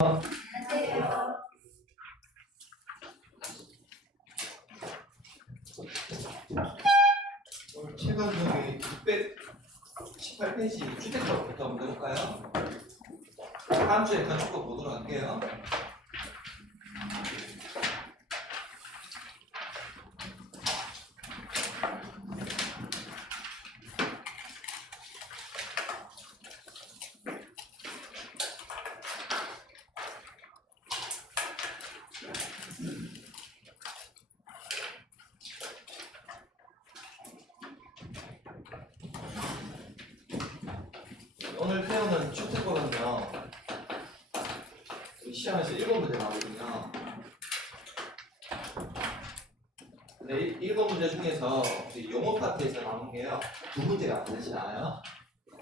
안녕하세요. 오늘 최근 저기 618페이지 주택법부터 한번 해볼까요? 다음 주에 건축법 보도록 할게요. 오늘 배우는 주택법은요, 시험에서 7문제 나오거든요. 근데 7문제 중에서 용어 파트에서 나오는 게요, 2문제가 반드시 나와요.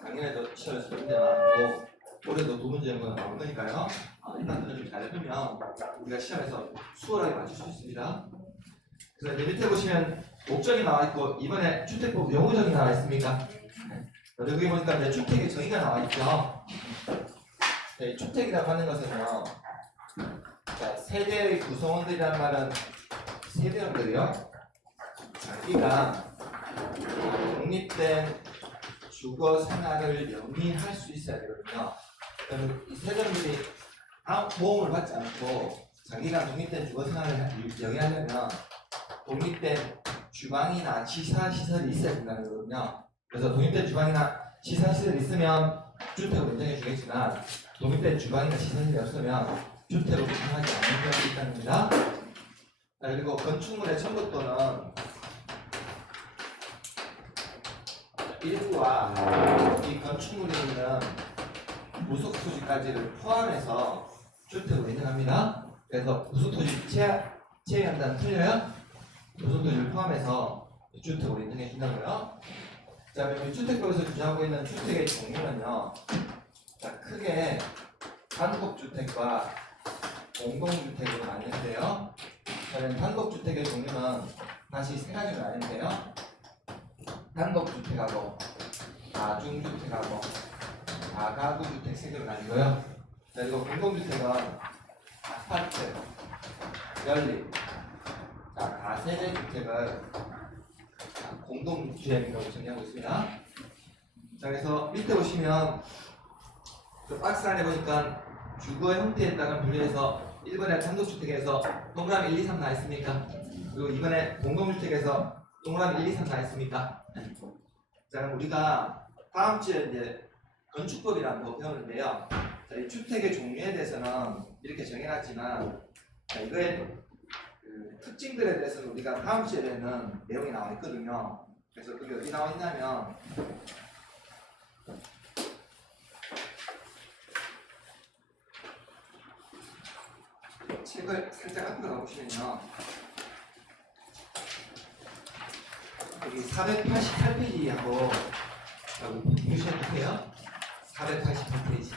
작년에도 시험에서 2문제 나왔고, 올해도 2문제 정도 나올 거니까요. 일단 그걸 좀 잘해보면 우리가 시험에서 수월하게 맞출 수 있습니다. 그래서 이제 밑에 보시면 목적이 나와 있고, 이번에 주택법 용어정이 나와 있습니까? 여기 보니까 이제 주택의 정의가 나와 있죠. 네, 주택이라고 하는 것은요, 자, 세대의 구성원들이란 말은 세대원들이요. 자기가 독립된 주거 생활을 영위할 수 있어야 되거든요. 그러면 이 세대원들이 아무 보험을 받지 않고 자기가 독립된 주거 생활을 영위하려면 독립된 주방이나 시설이 있어야 된다는 거거든요. 그래서 독립된 주방이나 시설이 있으면 주택으로 인정해 주겠지만 독립된 주방이나 시설이 없으면 주택으로 인정하지 않는 경우가 있다는 겁니다. 그리고 건축물의 첨부도는 일부와 이 건축물에 있는 부속 토지까지를 포함해서 주택으로 인정합니다. 그래서 부속 토지 제외한다는 틀려요? 부속 토지를 포함해서 주택으로 인정해 준다고요. 자, 그럼 주택법에서 주장하고 있는 주택의 종류는요, 자, 크게 단독주택과 공동주택으로 나뉘는데요. 단독주택의 종류는 다시 세 가지로 나뉘는데요. 단독주택하고 다중주택하고 다가구주택 세 개로 나뉘고요. 자, 그리고 공동주택은 아파트, 연립, 자, 다세대 주택을 공동주택이라고 정의하고 있습니다. 자, 그래서 밑에 보시면 그 박스 안에 보니까 주거 형태에 따른 분류해서 1번에 단독주택에서 동그라미 1, 2, 3 나있습니까? 그리고 2번에 공동주택에서 동그라미 1, 2, 3 나있습니까? 자, 그럼 우리가 다음 주에 이제 건축법이라는 거 배우는데요. 자, 이 주택의 종류에 대해서는 이렇게 정해놨지만, 자, 이거의 특징들에 대해서는 우리가 다음 주에는 내용이 나와 있거든요. 그래서 그게 어디 나와 있냐면 책을 살짝 앞으로 가보시면요, 여기 488페이지하고 표시해 주세요. 488페이지.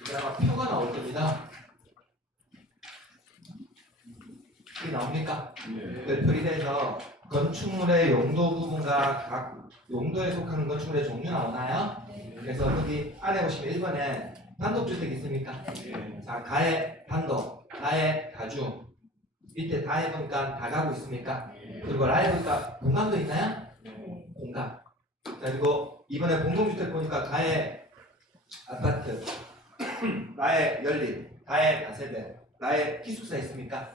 이게 아마 표가 나올 겁니다. 이게 나옵니까? 네. 표에 대해서 건축물의 용도 부분과 각 용도에 속하는 건축물의 종류 나오나요? 그래서 여기 안에 보시면 1번에 단독주택 있습니까? 자, 가에 단독, 나에 다중, 밑에 다에 보니까 다가구 있습니까? 그리고 라에 보니까 공간도 있나요? 공간. 자, 그리고 이번에 공동주택 보니까 가에 아파트, 나에 연립, 다에 다세대, 나에 기숙사 있습니까?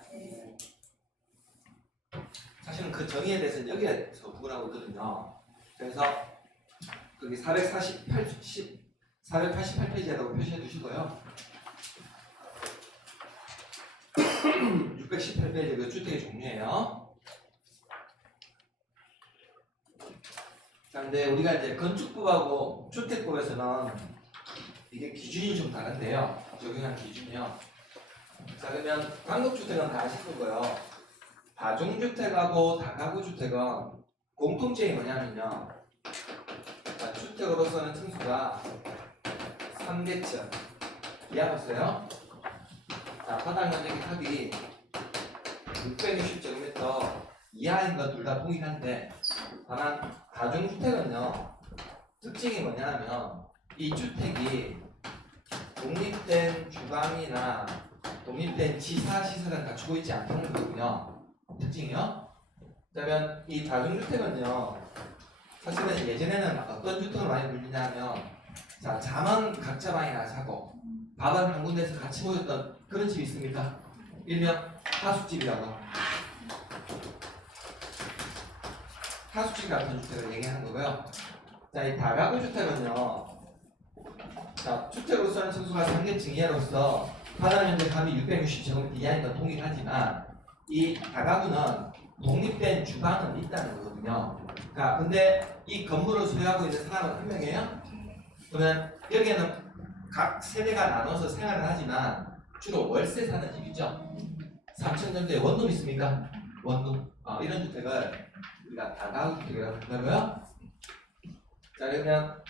사실은 그 정의에 대해서는 여기에서 구분하고 있거든요. 그래서 거기 488페이지에다가 표시해 두시고요. 618페이지 그 주택의 종류예요. 자, 근데 우리가 이제 건축법하고 주택법에서는 이게 기준이 좀 다른데요. 적용한 기준이요. 자, 그러면 단독주택은 다 아실 거고요. 다중주택하고 다가구주택은 공통점이 뭐냐면요, 자, 주택으로서는 층수가 3계층 이하였어요. 자, 바닥 면적의 합이 660제곱미터 이하인 건 둘 다 동일한데, 다만 다중주택은요, 특징이 뭐냐면 이 주택이 독립된 주방이나 독립된 지사 시설을 갖추고 있지 않다는 거거든요. 특징이요. 그러면 이 다중주택은요, 사실은 예전에는 어떤 주택을 많이 불리냐면, 자, 잠은 각자 방이나 자고 밥은 한 군데서 같이 모였던 그런 집이 있습니까? 일명 하숙집이라고. 하숙집 같은 주택을 얘기하는 거고요. 자, 이 다가구 주택은요, 자, 주택으로서는 층수가 3계층 이하로서 하단 면적 합이 660제곱미터 이하인 건 동일하지만 이 다가구는 독립된 주방은 있다는 거거든요. 자, 근데 이 건물을 소유하고 있는 사람은 한 명이에요? 그러면 여기에는 각 세대가 나눠서 생활을 하지만 주로 월세 사는 집이죠. 3층 정도의 원룸 있습니까? 원룸. 이런 주택을 우리가 다가구 주택이라고 한다고요? 자, 그러면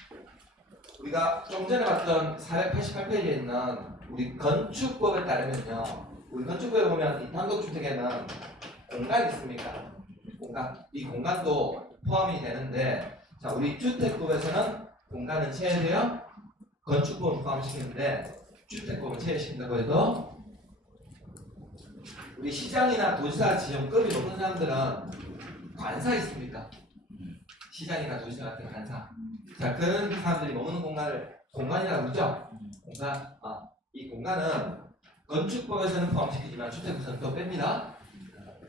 우리가 좀 전에 봤던 488페이지에 있는 우리 건축법에 따르면요, 우리 건축법에 보면 이 단독주택에는 공간이 있습니까? 공간. 이 공간도 포함이 되는데, 자, 우리 주택법에서는 공간은 제외돼요. 건축법은 포함시키는데 주택법은 제외시킨다고 해도 우리 시장이나 도지사 지정급이 높은 사람들은 관사 있습니까? 시장이나 도지사 같은 관사. 자, 그런 사람들이 머무는 공간이라고 그러죠? 공간. 이 공간은 건축법에서는 포함시키지만 주택에서는 또 뺍니다.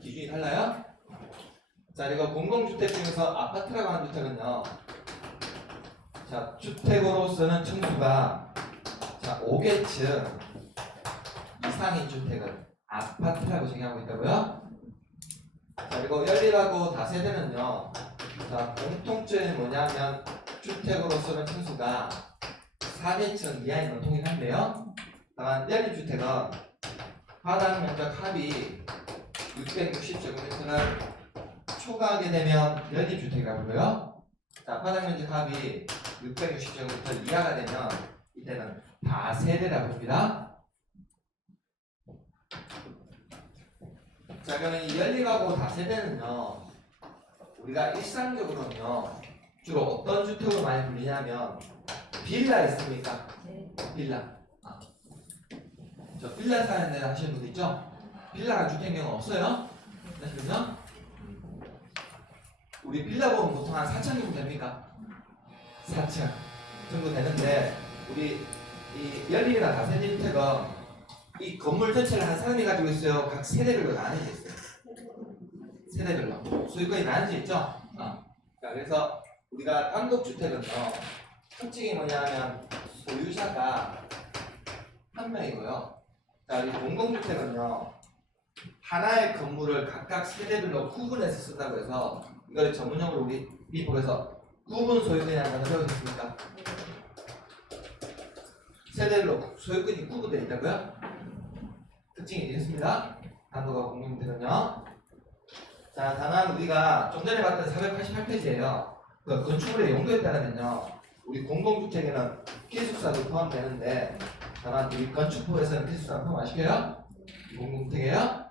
기준이 달라요. 자, 그리고 공공주택 중에서 아파트라고 하는 주택은요, 자, 주택으로서는 층수가 자 5계층 이상인 주택을 아파트라고 정의하고 있다고요. 자, 그리고 연립하고 다세대는요, 자, 공통점이 뭐냐면 주택으로서는 층수가 4계층 이하인 건 동일한데요. 다만 연립주택은 하단 면적 합이 660제곱미터를 초과하게 되면 연립주택이라고 불러요. 자, 바닥 면적 합이 660제곱미터 이하가 되면 이때는 다세대라고 합니다. 자, 그러면 이 연립하고 다세대는요, 우리가 일상적으로는요, 주로 어떤 주택을 많이 불리냐면 빌라 있습니까? 빌라. 저 빌라 사는 데 하시는 분들 있죠? 빌라가 주택 경우 없어요? 그죠? 우리 빌라 보면 보통 한 4층 정도 됩니까? 4층 정도 되는데, 우리 이 연립이나 다세대 주택은 이 건물 전체를 한 사람이 가지고 있어요? 각 세대별로 나눠져 있어요. 세대별로 소유권이 나눠져 있죠? 자, 그래서 우리가 단독주택은요, 특징이 뭐냐면 소유자가 한 명이고요. 자, 이 공공주택은요, 하나의 건물을 각각 세대별로 구분해서 쓴다고 해서 이걸 전문용어로 우리 미법에서 구분 소유권이라는 단어를 배우셨습니까? 세대별로 소유권이 구분되어 있다고요? 특징이 있습니다. 단독과 공공주택은요. 자, 다만 우리가 좀 전에 봤던 488페이지예요. 그 건축물의 용도에 따르면요, 우리 공공주택에는 기숙사도 포함되는데, 다만 우리 건축법에서는 기숙사 포함 안 시켜요? 공공주택이에요?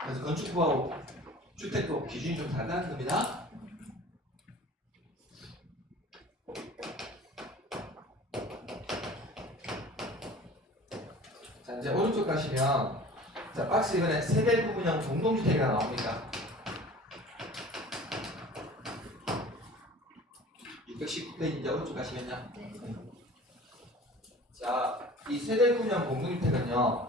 그래서 건축법하고 주택법 기준이 좀 다르다는 겁니다. 자, 이제 오른쪽 가시면, 자, 박스 이번에 세대 구분형 공동주택이가 나옵니다. 619페이지 이제 오른쪽 가시면요. 자, 이 세대 구분형 공동주택은요,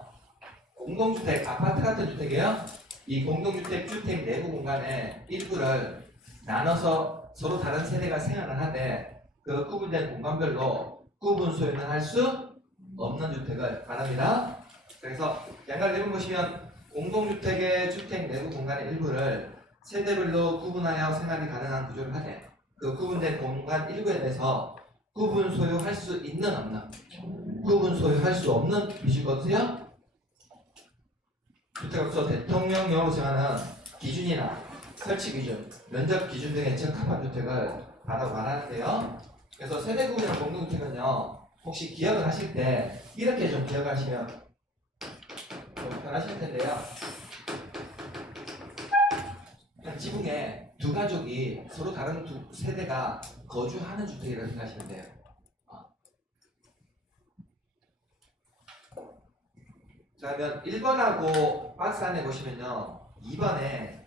공동주택, 아파트 같은 주택이에요. 이 공동주택 주택 내부 공간의 일부를 나눠서 서로 다른 세대가 생활을 하되 그 구분된 공간별로 구분 소유는 할 수 없는 주택을 말합니다. 그래서 양갈 내부 보시면 공동주택의 주택 내부 공간의 일부를 세대별로 구분하여 생활이 가능한 구조를 하되 그 구분된 공간 일부에 대해서 구분 소유할 수 있는 없는, 구분 소유할 수 없는 비주가 어떠세요? 주택업소 대통령령으로 정하는 기준이나 설치 기준, 면적 기준 등에 적합한 주택을 바라고 말하는데요. 그래서 세대 구분이나 공동주택은요, 혹시 기억을 하실 때 이렇게 좀 기억하시면 좀 편하실 텐데요. 그냥 지붕에 두 가족이 서로 다른 두 세대가 거주하는 주택이라고 생각하시면 돼요. 자, 그러면 1번하고 박스 안에 보시면요. 2번에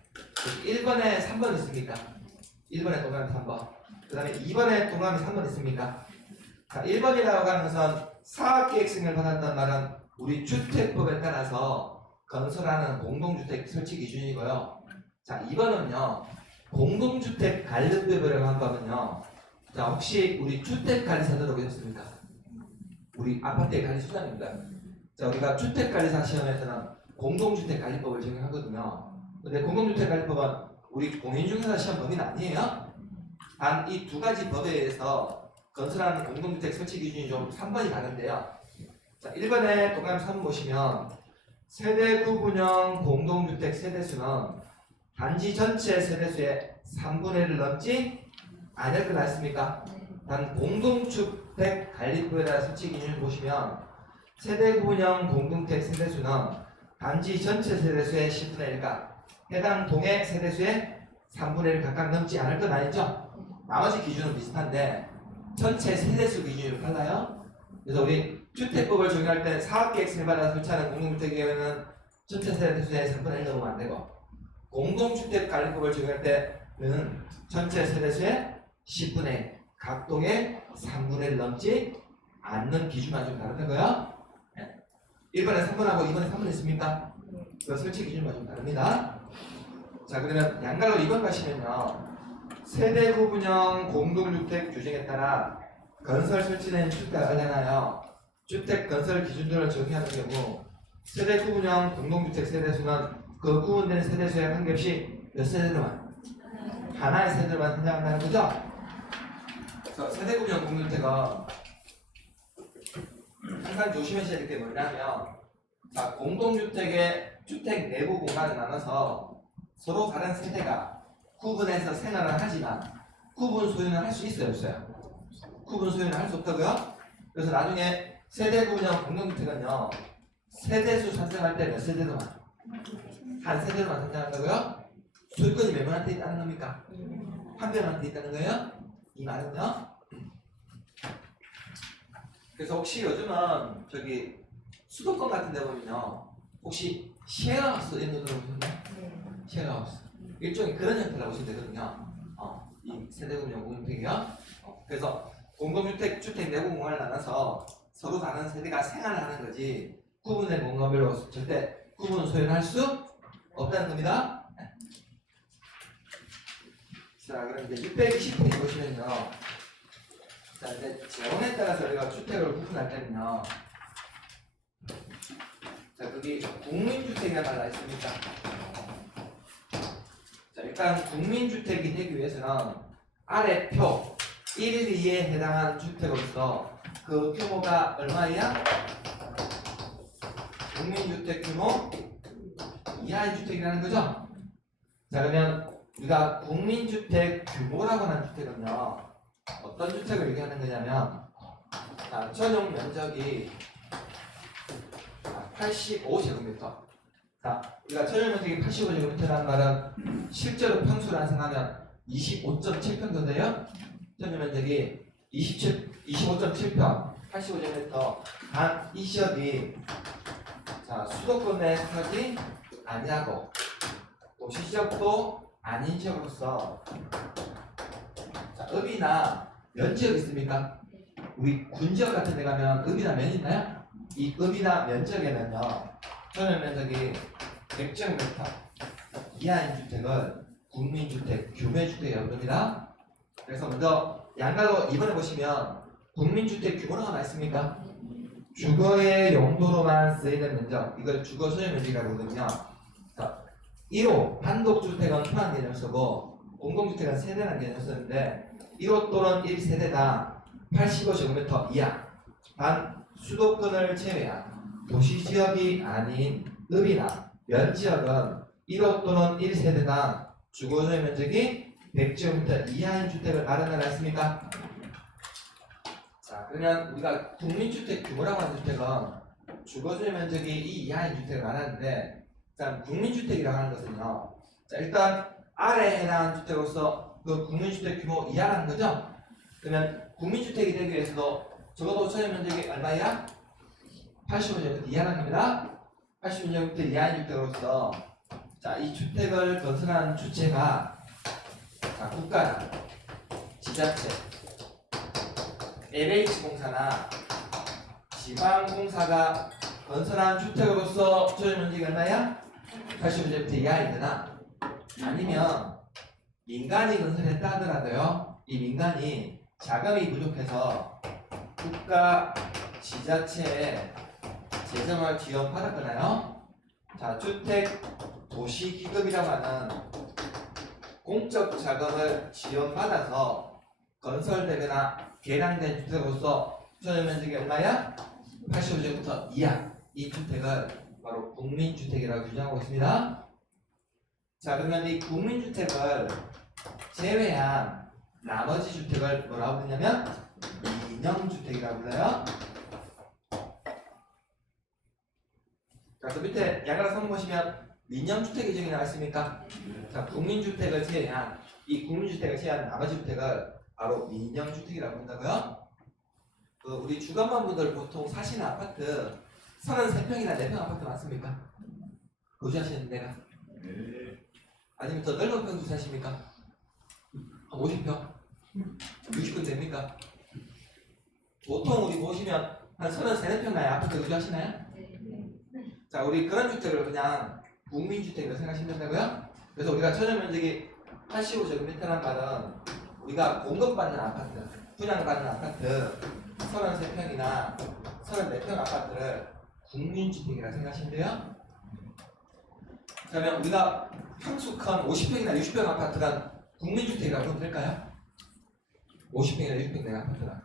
1번에 3번 있습니까? 1번에 동그라미 3번. 그 다음에 2번에 동그라미 3번 있습니까? 자, 1번이라고 하는 것은 사업계획승인을 받았단 말은 우리 주택법에 따라서 건설하는 공동주택 설치 기준이고요. 자, 2번은요. 공동주택 관리법이라고 한 거는요. 자, 혹시 우리 주택관리사 들어보셨습니까? 우리 아파트의 관리수장입니다. 자, 우리가 주택관리사 시험에서는 공동주택관리법을 적용하거든요. 근데 공동주택관리법은 우리 공인중개사 시험 범위는 아니에요. 단 이 두 가지 법에 의해서 건설하는 공동주택 설치 기준이 좀 3번이 다른데요. 자, 1번에 동그라미 3번 보시면 세대 구분형 공동주택 세대수는 단지 전체 세대수의 3분의 1을 넘지 않을 걸 했습니까? 단 공동주택 관리법에 따라 설치 기준을 보시면 세대 구분형 공동주택 세대수는 단지 전체 세대수의 10분의 1과 해당 동의 세대수의 3분의 1을 각각 넘지 않을 건 아니죠? 나머지 기준은 비슷한데 전체 세대수 기준이 달라요. 그래서 우리 주택법을 적용할 때 사업계획승인을 받아 설치하는 공동주택의 경우에는 전체 세대수의 3분의 1 넘으면 안 되고 공동주택관리법을 적용할 때는 전체 세대수의 10분의 1, 각 동의 3분의 1 넘지 않는 기준만 좀 다르다는 거예요. 1번에 3번하고 2번에 3번 있습니까? 그 설치 기준만 좀 다릅니다. 자, 그러면 양갈로 2번 가시면요. 세대 구분형 공동주택 규정에 따라 건설 설치된 주택을 알려나요. 주택 건설 기준들을 적용하는 경우 세대 구분형 공동주택 세대수는 그 구분된 세대수에 관계없이 몇 세대로만? 하나의 세대로만 선정한다는 거죠? 그래서 세대 구분형 공동주택은 항상 조심하셔야 될 게 뭐냐면 자, 공동주택의 주택 내부 공간을 나눠서 서로 다른 세대가 구분해서 생활을 하지만 구분 소유는 할 수 있어요, 없어요? 구분 소유는 할 수 없다고요? 그래서 나중에 세대 구분형 공동주택은요 세대수 산정할 때 몇 세대로만? 한 세대로만 산정한다고요? 소유권이 몇 명한테 있다는 겁니까? 한 명한테 있다는 거예요? 이 말은요? 그래서 혹시 요즘은 저기 수도권 같은 데 보면요 혹시 쉐어하우스 이런 거 들어보셨나요? 쉐어하우스 일종의 그런 형태라고 보시면 되거든요. 이 세대구분형 공동주택이요. 그래서 공동주택 주택 내부 공간을 나눠서 서로 다른 세대가 생활을 하는 거지 구분된 공간별로 절대 구분 소유는 할 수 없다는 겁니다. 자, 그럼 이제 620페이지 보시면요. 자, 이제 재원에 따라서 우리가 주택을 구분할 때는요. 자, 거기 국민주택이라는 말 나있습니까? 자, 일단 국민주택이 되기 위해서는 아래 표 1, 2에 해당하는 주택으로서 그 규모가 얼마야? 국민주택 규모 이하의 주택이라는 거죠? 자, 그러면 우리가 국민주택 규모라고 하는 주택은요 어떤 주택을 얘기하는 거냐면 자, 전용 면적이 85제곱미터. 자, 우리가 전용 면적이 85제곱미터라는 말은 실제로 평수를 환산하면 25.7평 정도 돼요. 전용 면적이 25.7평, 85제곱미터. 단 이 시업이 자, 수도권에 속하지 아니하고 도시지역도 아닌 지역으로서 자, 읍이나 면지역 있습니까? 우리 군지역 같은 데 가면 읍이나 면 있나요? 이 읍이나 면적에는요 전용 면적이 100제곱미터 이하인 주택은 국민주택, 규모주택이라고 합니다. 그래서 먼저 양가로 2번에 보시면 국민주택 규모라고 나와 있습니까? 주거의 용도로만 쓰이는 면적, 이걸 주거 소유 면적이라고 하거든요. 자, 1호 단독주택은 통한 개념 쓰고 공동주택은 세대라는 개념 쓰는데 1호 또는 1세대당 85제곱미터 이하 단 수도권을 제외한 도시지역이 아닌 읍이나 면지역은 1호 또는 1세대당 주거소유 면적이 100제곱미터 이하인 주택을 말하는 않습니까? 자, 그러면 우리가 국민주택 규모라고 하는 주택은 주거소유 면적이 이 이하인 주택을 말하는데 자, 국민주택이라고 하는 것은요 자, 일단 아래에 해당하는 주택으로서 그 국민주택 규모 이하라는 거죠. 그러면 국민주택이 되기 위해서도 적어도 소유 면적이 얼마야? 85제곱미터 이하라는 겁니다. 85제곱미터 이하의 주택으로서 자, 이 주택을 건설한 주체가 자, 국가나 지자체, LH공사나 지방공사가 건설한 주택으로서 소유 면적이 얼마야? 85제곱미터 이하이거나 아니면 민간이 건설했다 하더라도요, 이 민간이 자금이 부족해서 국가, 지자체에 재정을 지원받았거나요. 자, 주택 도시기금이라고 하는 공적 자금을 지원받아서 건설되거나 개량된 주택으로서 소유 면적이 얼마야? 85제곱미터 이하. 이 주택을 바로 국민주택이라고 규정하고 있습니다. 자, 그러면 이 국민주택을 제외한 나머지 주택을 뭐라고 부르냐면 민영주택이라고 불러요. 자, 그 밑에 양가락 선 보시면 민영주택 규정이 나와 있습니까? 자, 국민주택을 제외한 이 국민주택을 제외한 나머지 주택을 바로 민영주택이라고 한다고요. 그 우리 주간만분들 보통 사시는 아파트 33평이나 4평 아파트 많습니까? 거주하시는 데가? 아니면 더 넓은 평수 사십니까? 한 50평? 60평 됩니까? 보통 우리 보시면 한 33평 나의 아파트 거주하시나요? 자, 우리 그런 주택을 그냥 국민주택이라고 생각하시면 된다고요? 그래서 우리가 전용 면적이 85제곱미터란 말은 우리가 공급받는 아파트, 분양받는 아파트 33평이나 34평 아파트를 국민주택이라고 생각하시면 돼요. 그러면 우리가 평수 큰 50평이나 60평 아파트가 국민주택이라고 그러면 될까요? 50평이나 60평 된 아파트가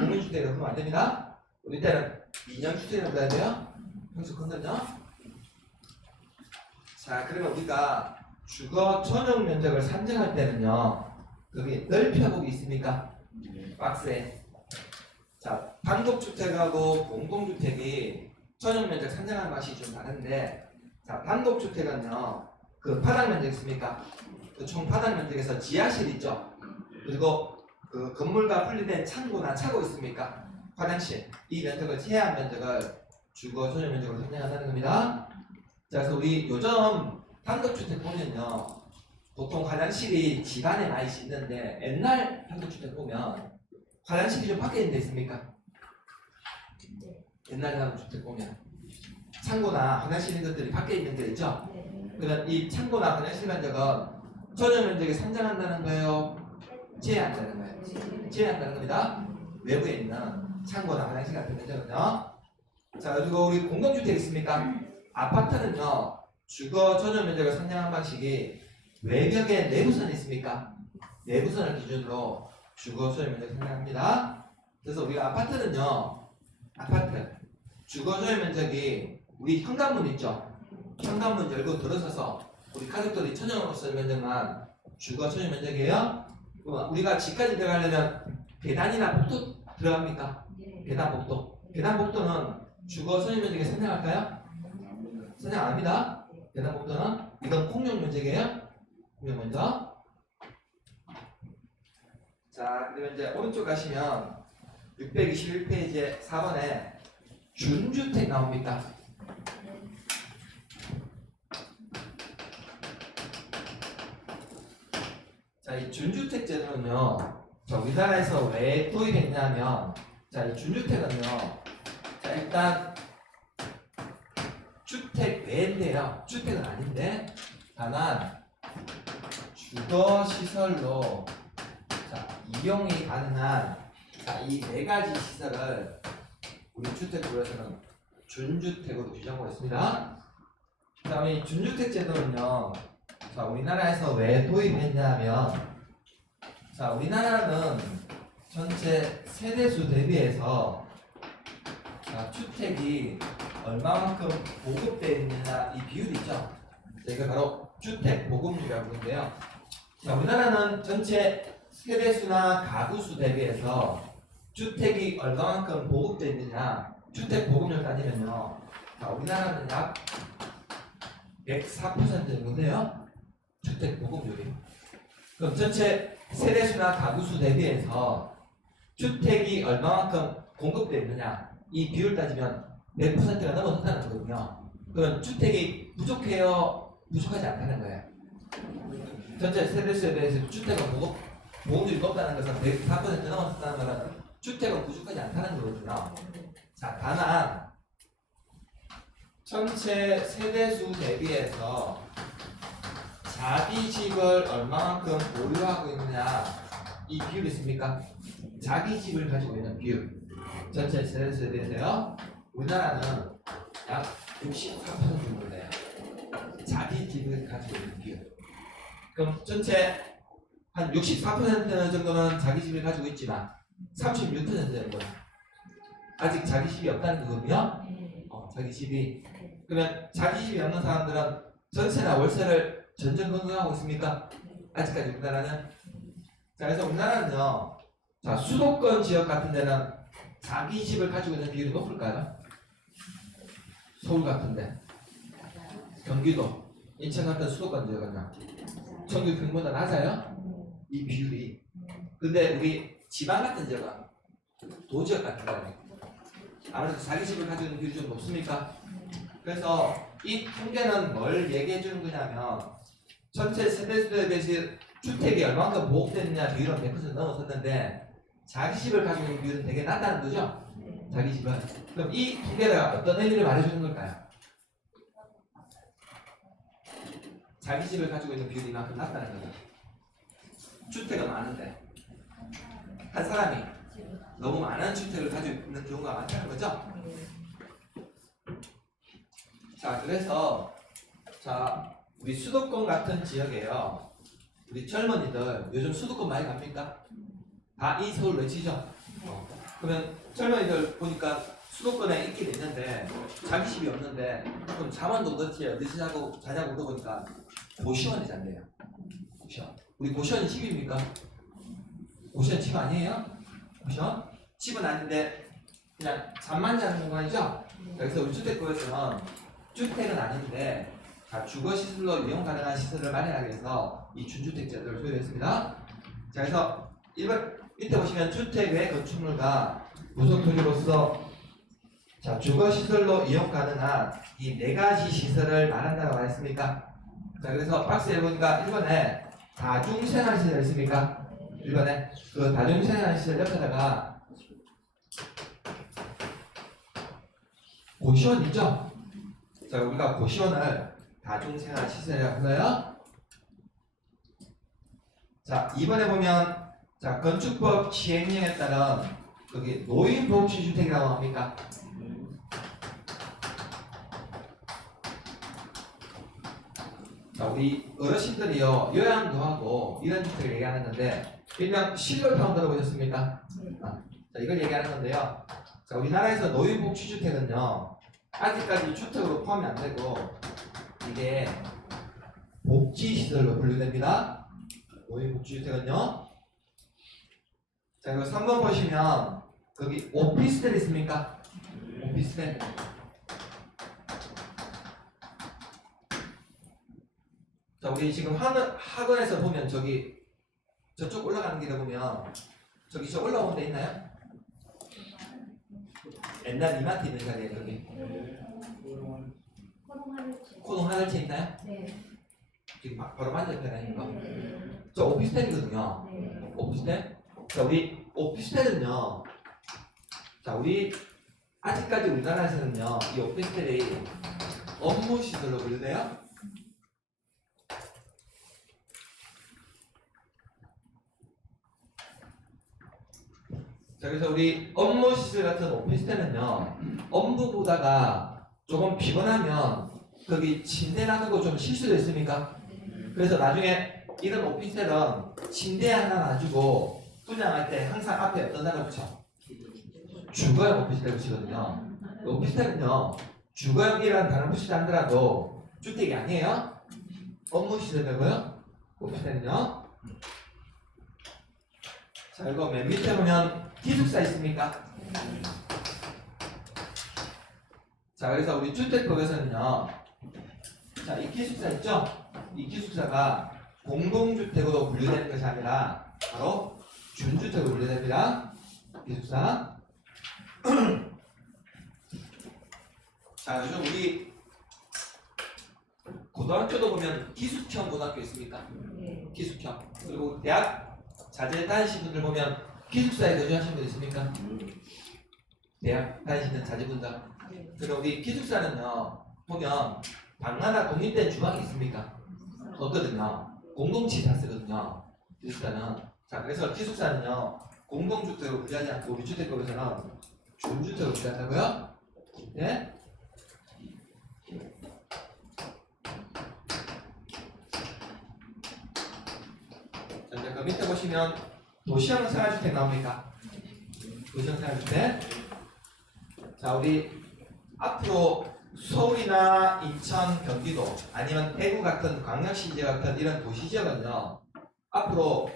국민주택이라고 그러면 안 됩니다. 우리 때는 민영주택이라고 해야 돼요. 평수 큰 거죠. 자, 그러면 우리가 주거 전용 면적을 산정할 때는요, 거기 넓혀보기 있습니까? 박스에. 자, 단독주택하고 공동주택이 전용 면적 산정하는 맛이 좀 다른데, 자, 단독주택은요, 그 바닥 면적 있습니까? 그 총 바닥 면적에서 지하실 있죠? 그리고 그 건물과 분리된 창고나 차고 있습니까? 화장실. 이 면적을 제한 면적을 주거 전용 면적으로 산정한다는 겁니다. 자, 그래서 우리 요즘 단독주택 보면요, 보통 화장실이 집 안에 많이 있는데 옛날 단독주택 보면 화장실이 좀 밖에 있는 데 있습니까? 옛날 단독주택 보면 창고나 화장실 있는 것들이 밖에 있는 데 있죠? 그러면 이 창고나 화장실 면적은 전용 면적에 산정한다는 거예요? 제한한다는 거예요? 제한한다는 겁니다. 외부에 있는 창고나 화장실 같은 면적은요. 자, 그리고 우리 공동주택 있습니까? 아파트는요, 주거 전용 면적을 산정하는 방식이 외벽에 내부선이 있습니까? 내부선을 기준으로 주거 전용 면적을 산정합니다. 그래서 우리가 아파트는요, 아파트 주거 전용 면적이 우리 현관문 있죠? 현관문 열고 들어서서 우리 가족들이 천정으로 쓰는 면적만 주거 전용 면적이에요. 우리가 집까지 들어가려면 계단이나 복도 들어갑니까? 계단 복도. 계단 복도는 주거 전용 면적에 산정할까요? 산정 안 합니다. 계단 복도는 이건 공용 면적이에요. 공용 면적. 자, 그러면 이제 오른쪽 가시면 621페이지에 4번에 준주택 나옵니까? 자, 이 준주택 제도는요, 자, 우리나라에서 왜 도입했냐면, 자, 이 준주택은요, 자, 일단 주택 외인데요, 주택은 아닌데, 다만 주거 시설로 자, 이용이 가능한 이 네 가지 시설을 우리 주택부에서는 준주택으로 규정하고 있습니다. 그 다음에 이 준주택 제도는요, 자, 우리나라에서 왜 도입했냐면, 자, 우리나라는 전체 세대수 대비해서 자, 주택이 얼마만큼 보급되어 있느냐 이 비율이 있죠. 자, 이거 바로 주택 보급률이라고 하는데요. 자, 우리나라는 전체 세대수나 가구수 대비해서 주택이 얼마만큼 보급되어 있느냐 주택 보급률 따지면요, 자, 우리나라는 약 104% 정도 돼요. 주택 보급률이. 그럼 전체 세대수나 가구수 대비해서 주택이 얼마만큼 공급되어 있느냐 이 비율 따지면 몇 %가 넘어섰다는 거거든요. 그럼 주택이 부족해요? 부족하지 않다는 거예요. 전체 세대수에 대해서 주택은 보급률이 높다는 것은 104% 넘어섰다는 것은 주택은 부족하지 않다는 거거든요. 자, 다만 전체 세대수 대비해서 자기 집을 얼마만큼 보유하고 있느냐 이 비율이 있습니까? 자기 집을 가지고 있는 비율 전체 세대수에 대해서요. 우리나라는 약 64% 정도 돼요. 자기 집을 가지고 있는 비율. 그럼 전체 한 64% 정도는 자기 집을 가지고 있지만 36% 정도는 아직 자기 집이 없다는 거거든요. 자기 집이. 그러면 자기 집이 없는 사람들은 전세나 월세를 전전긍긍하고 있습니까? 아직까지 우리나라는. 자, 그래서 우리나라는요. 자, 수도권 지역 같은 데는 자기 집을 가지고 있는 비율이 높을까요? 서울 같은데, 경기도, 인천 같은 수도권 지역은요. 전국 평균보다 낮아요? 이 비율이. 근데 우리 지방 같은 지역은 도지역 같은 데는 아무래도 자기 집을 가지고 있는 비율이 좀 높습니까? 그래서 이 통계는 뭘 얘기해 주는 거냐면 전체 세대수에 대해서 주택이 얼마만큼 보급됐느냐 비율은 100% 넘어섰는데 자기 집을 가지고 있는 비율은 되게 낮다는 거죠? 자기 집은. 그럼 이 통계가 어떤 의미를 말해주는 걸까요? 자기 집을 가지고 있는 비율이 이만큼 낮다는 거죠. 주택은 많은데 한 사람이 너무 많은 주택을 가지고 있는 경우가 많다는 거죠? 자, 그래서 자 우리 수도권 같은 지역에요. 우리 젊은이들 요즘 수도권 많이 갑니까? 다 이 서울 외치죠? 그러면 젊은이들 보니까 수도권에 있긴 있는데 자기 집이 없는데 그럼 잠원도 그렇지 어디서 자냐고 물어보니까 고시원에 잔대요. 고시원. 우리 고시원이 집입니까? 고시원 집 아니에요? 고시원? 집은 아닌데 그냥 잠만 자는 공간이죠? 그래서 우리 주택구에서는 주택은 아닌데 주거시설로 이용 가능한 시설을 마련하기 위해서 이 준주택 제도를 도입했습니다. 자, 그래서 1번 밑에 보시면 주택 외 건축물과 무속토지로서 주거시설로 이용 가능한 이 4가지 시설을 말한다고 했습니까? 자, 그래서 박스에 보니까 1번에 다중생활시설 있습니까? 1번에 그 다중생활시설 옆에다가 고시원이죠? 자, 우리가 고시원을 다중생활시설이라고 불러요. 자, 2번에 보면 자, 건축법 시행령에 따른 여기 노인복지주택이라고 합니까? 자, 우리 어르신들이요 요양도 하고 이런 주택을 얘기하는 건데 일명 실버타운 들어보셨습니까? 자, 이걸 얘기하는 건데요. 자, 우리나라에서 노인복지주택은요 아직까지 주택으로 포함이 안 되고 이게 복지시설로 분류됩니다. 노인복지주택은요. 자, 그리고 3번 보시면 거기 오피스텔 있습니까? 오피스텔. 자, 우리 지금 학원에서 보면 저쪽 올라가는 길에 보면 저기 저 올라오는 데 있나요? 옛날 이마트 있는 자리에 여기 코동 하늘채 있나요? 네. 지금 바로 맞은편에 있는 거. 저 오피스텔이거든요. 오피스텔. 자, 우리 오피스텔은요. 자, 우리 아직까지 우리나라에서는요 이 오피스텔이 업무시설로 분류돼요. 자, 그래서 우리 업무시설 같은 오피스텔은요 업무보다가 조금 피곤하면 거기 침대 놔두고 좀 쉴 수도 있습니까? 그래서 나중에 이런 오피스텔은 침대 하나 놔주고 분양할 때 항상 앞에 어떤 단어 붙여? 주거용 오피스텔 붙이거든요. 오피스텔은요 주거용이라는 단어 붙이지 않더라도 주택이 아니에요. 업무시설이고요. 오피스텔은요. 자, 이거 맨 밑에 보면 기숙사 있습니까? 자, 그래서 우리 주택법에서는요 자, 이 기숙사 있죠? 이 기숙사가 공동주택으로 분류되는 것이 아니라 바로 준주택으로 분류됩니다. 기숙사. 자, 요즘 우리 고등학교도 보면 기숙형 고등학교 있습니까? 기숙형. 그리고 대학 자재 다니시는 분들 보면 기숙사에 거주하시는 분 있습니까? 대학 다니시는 자제분들. 그리고 우리 기숙사는요, 보면 방마다 독립된 주방이 있습니까? 없거든요. 공동치 다 쓰거든요. 기숙사는. 자, 그래서 기숙사는요, 공동주택으로 분류하지 않고 우리 주택법에서는 준주택으로 분류한다고요? 네? 자, 이제 그 밑에 보시면 도시형 생활주택 나옵니까? 도시형 생활주택. 자, 우리 앞으로 서울이나 인천, 경기도 아니면 대구 같은 광역시 지역 같은 이런 도시 지역은요, 앞으로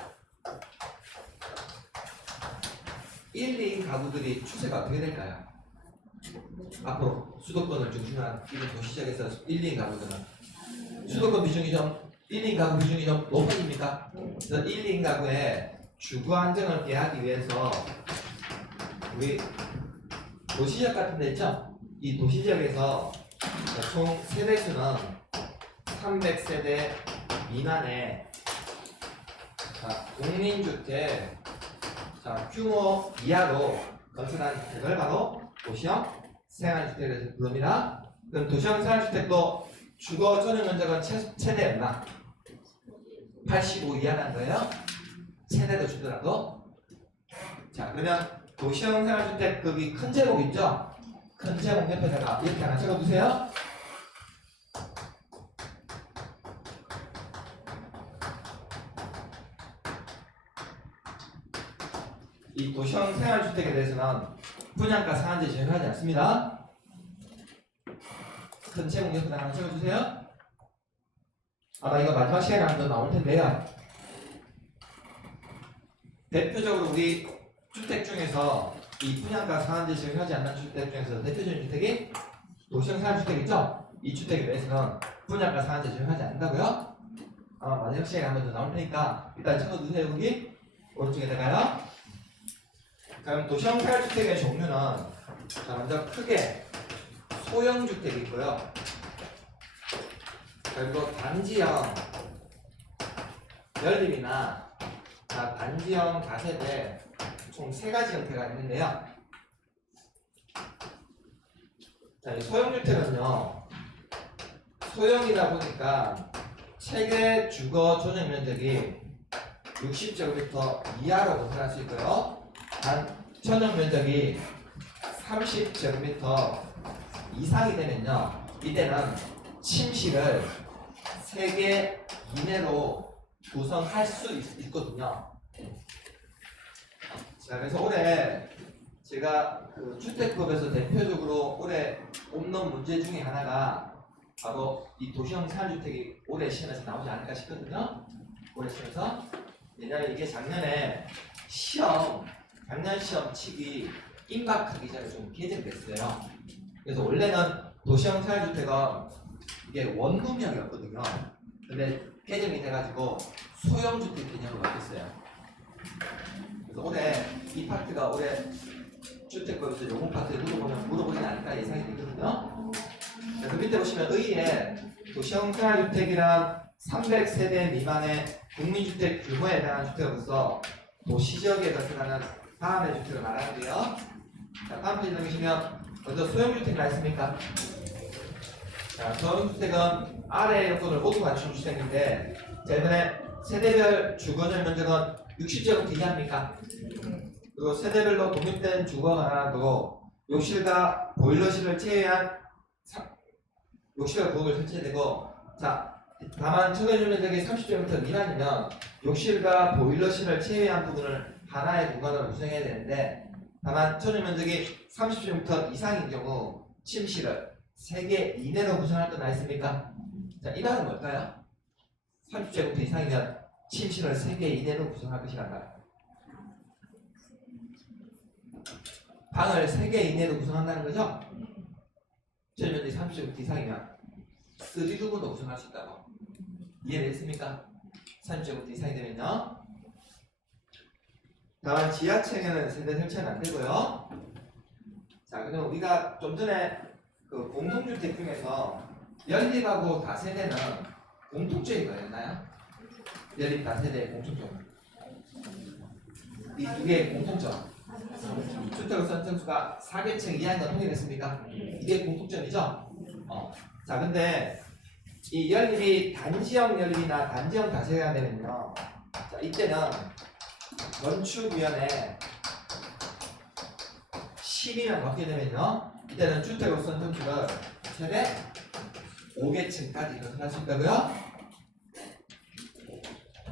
1, 2인 가구들이 추세가 어떻게 될까요? 앞으로 수도권을 중심으로 한 이런 도시 지역에서 1, 2인 가구들은 수도권 비중이 좀 1, 2인 가구 비중이 좀 높아집니까? 그래서 1, 2인 가구의 주거 안정을 대하기 위해서 우리 도시지역 같은 데 있죠? 이 도시지역에서 총 세대수는 300세대 미만의 공민주택 규모 이하로 건설한 주택을 바로 도시형 생활주택을 부릅니다. 그럼 도시형 생활주택도 주거 전용 면적은 최대 얼마? 85 이하라는 거예요. 세대도 주더라도. 자, 그러면 도시형 생활주택급이 큰 제목 있죠? 큰 제목 옆에다가 이렇게 하나 적어두세요. 이 도시형 생활주택에 대해서는 분양가 상한제 적용하지 않습니다. 큰 제목 옆에다가 하나 적어주세요. 아마 이거 마지막 시간에 한번 나올 텐데요. 대표적으로 우리 주택 중에서 이 분양가 상한제 적용하지 않는 주택 중에서 대표적인 주택이 도시형 생활주택이죠? 이 주택에 대해서는 분양가 상한제 적용하지 않는다고요? 아마 마지막 시간에 한번 더 나올 테니까 일단 적어두세요. 여기 오른쪽에다가요. 그럼 도시형 생활주택의 종류는 자, 먼저 크게 소형주택이 있고요. 그리고 단지형 연립이나 단지형 다세대 총 3가지 형태가 있는데요. 자, 이 소형주택은요, 소형이다 보니까 최대 주거 전용 면적이 60제곱미터 이하로 건설할 수 있고요. 단 전용 면적이 30제곱미터 이상이 되면요, 이때는 침실을 3개 이내로 구성할 수 있거든요. 자, 그래서 올해 제가 그 주택법에서 대표적으로 올해 없는 문제 중에 하나가 바로 이 도시형 생활주택이 올해 시험에서 나오지 않을까 싶거든요. 올해 시험에서. 왜냐하면 이게 작년 시험 치기 임박 기자가 좀 개정됐어요. 그래서 원래는 도시형 생활주택은 이게 원룸형이었거든요. 근데 개정이 돼가지고 소형주택 개념으로 바뀌었어요. 그래서 올해 이 파트가 올해 주택법에서 요번 파트에 물어보진 않을까 예상이 되거든요. 자, 그 밑에 보시면 의에 도시형 생활주택이란 300세대 미만의 국민주택 규모에 해당하는 주택으로서 도시지역에 건설하는 다음의 주택을 말하는데요. 자, 다음 페이지 넘기시면 먼저 소형주택 나있습니까? 자, 소형주택은 아래 요건을 모두 갖춘 주택인데, 자, 이번에 세대별 주거용 면적은 60제곱미터 이하입니까? 그리고 세대별로 독립된 주거가 하나도 욕실과 보일러실을 제외한 욕실과 부엌을 설치되고, 자, 다만 전용 면적이 30제곱미터 미만이면 욕실과 보일러실을 제외한 부분을 하나의 공간으로 구성해야 되는데, 다만 전용 면적이 30제곱미터 이상인 경우 침실을 3개 이내로 구성할 건 나있습니까? 자, 이 말은 뭘까요? 30제곱미터 이상이면 침실을 3개 이내로 구성할 것이란다. 방을 3개 이내로 구성한다는 거죠? 전용 면적이 30제곱미터 이상이면 3룸으로 구성할 수 있다고. 이해됐습니까? 30제곱미터 이상이 되면요. 다만 지하층에는 세대 설치는 안 되고요. 자, 그럼 우리가 좀 전에 그 공동주택 중에서 연립하고 다세대는 공통점이 뭐였나요? 연립 다세대의 공통점. 이 두 개의 공통점. 주택을 선정수가 4계층 이하인 건 통일했습니까? 이게 공통점이죠? 자, 근데 이 연립이 단지형 연립이나 단지형 다세대가 되면요. 자, 이때는 건축위원회 심의만 받게 되면요. 이때는 주택으로 선정수를 최대 5계층까지 조성할 수 있다고요?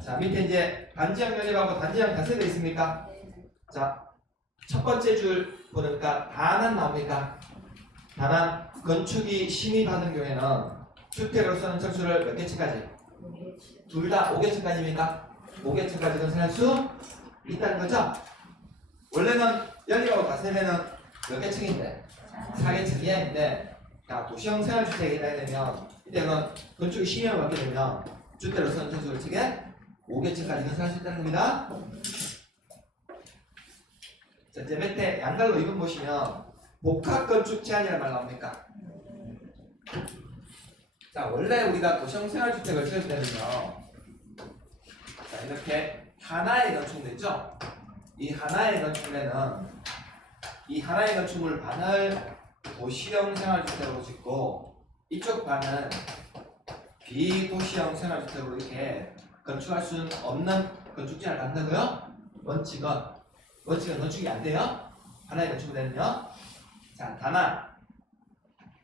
자, 밑에 이제 단지형 연립하고 단지형 다세대 있습니까? 자, 첫 번째 줄 보니까 단한 나옵니까? 단한 건축이 심의받은 경우에는 주택으로 쓰는 층수를 몇 개층까지? 둘 다 5개층까지입니까? 5개층까지 건설할 수 있다는 거죠? 원래는 연립하고 다세대는 몇 개층인데? 4개층 이하인데, 자, 도시형 생활주택이 되면 이때는 건축이 심의를 받게 되면 주택으로 쓰는 층수를 크게 5개층까지 건설할 수 있다는 겁니다. 자, 이제 밑에 양갈로 2번 보시면 복합건축 제한이라는 말 나옵니까? 자, 원래 우리가 도시형 생활주택을 지을 때는요, 자, 이렇게 하나의 건축물 있죠? 이 하나의 건축물에는 이 하나의 건축물 반을 도시형 생활주택으로 짓고 이쪽 반은 비도시형 생활주택으로 이렇게 건축할 수는 없는 건축 제한을 갖는다고요? 원칙은 건축이 안 돼요. 하나의 건축물에는요. 자, 다만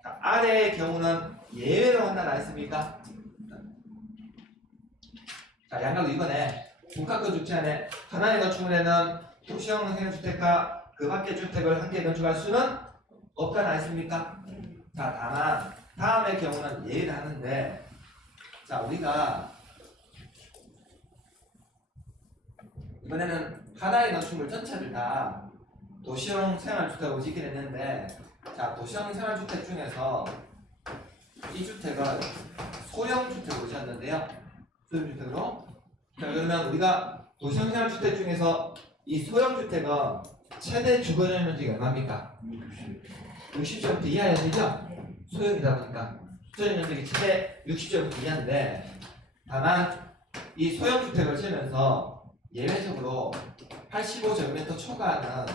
자, 아래의 경우는 예외로 한다는 안 했습니까? 자, 양가로 이번에 복합건축 제한에 하나의 건축물에는 도시형 생활주택과 그 밖의 주택을 함께 건축할 수는 없다는 안 했습니까? 자, 다만 다음의 경우는 예외를 하는데, 자, 우리가 이번에는 하나의 건축물 전체를 다 도시형 생활주택으로 짓게 됐는데, 자, 도시형 생활주택 중에서 이 주택은 소형주택으로 지었는데요. 소형주택으로. 자, 그러면 우리가 도시형 생활주택 중에서 이 소형주택은 최대 주거면적이 얼마입니까? 60제곱미터 이하여야 되죠? 소형이다 보니까 주거면적이 최대 60제곱미터 이하인데, 다만 이 소형주택을 지으면서 예외적으로 85제곱미터 초과하는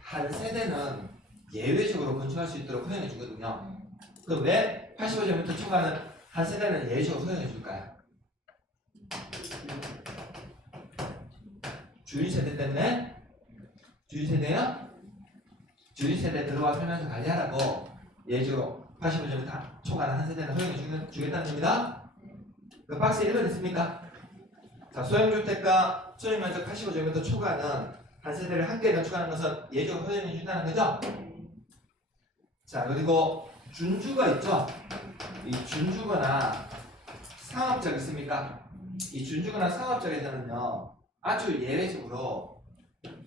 한 세대는 예외적으로 건축할 수 있도록 허용해 주거든요. 그럼 왜 85제곱미터 초과하는 한 세대는 예외적으로 허용해 줄까요? 주인세대 때문에? 주인세대요? 주인세대 들어와 살면서 관리하라고 예외적으로 85제곱미터 초과하는 한 세대는 허용해 주겠다는 겁니다. 그 박스에 1번 있습니까? 자, 소형주택과 소형면적 85제곱미터 초과하는 한 세대를 함께 건축하는 것은 예외적으로 허용해 준다는 거죠? 자, 그리고 준주거 있죠? 이 준주거나 상업적 있습니까? 이 준주거나 상업적에서는요, 아주 예외적으로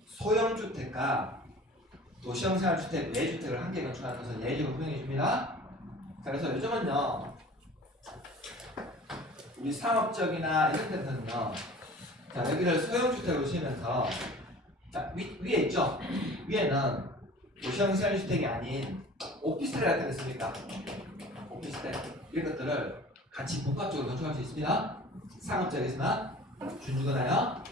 소형주택과 도시형 생활주택, 외주택을 함께 건축하는 것은 예외적으로 허용해 줍니다. 자, 그래서 요즘은요, 우리 상업적이나 이런 데서는요, 자, 여기를 소형주택으로 지으면서, 자, 위에 있죠? 위에는 도시형 생활주택이 아닌 오피스텔 같은 거 있습니까? 오피스텔 이런 것들을 같이 복합적으로 건축할 수 있습니다. 상업적에서나 준주거나요.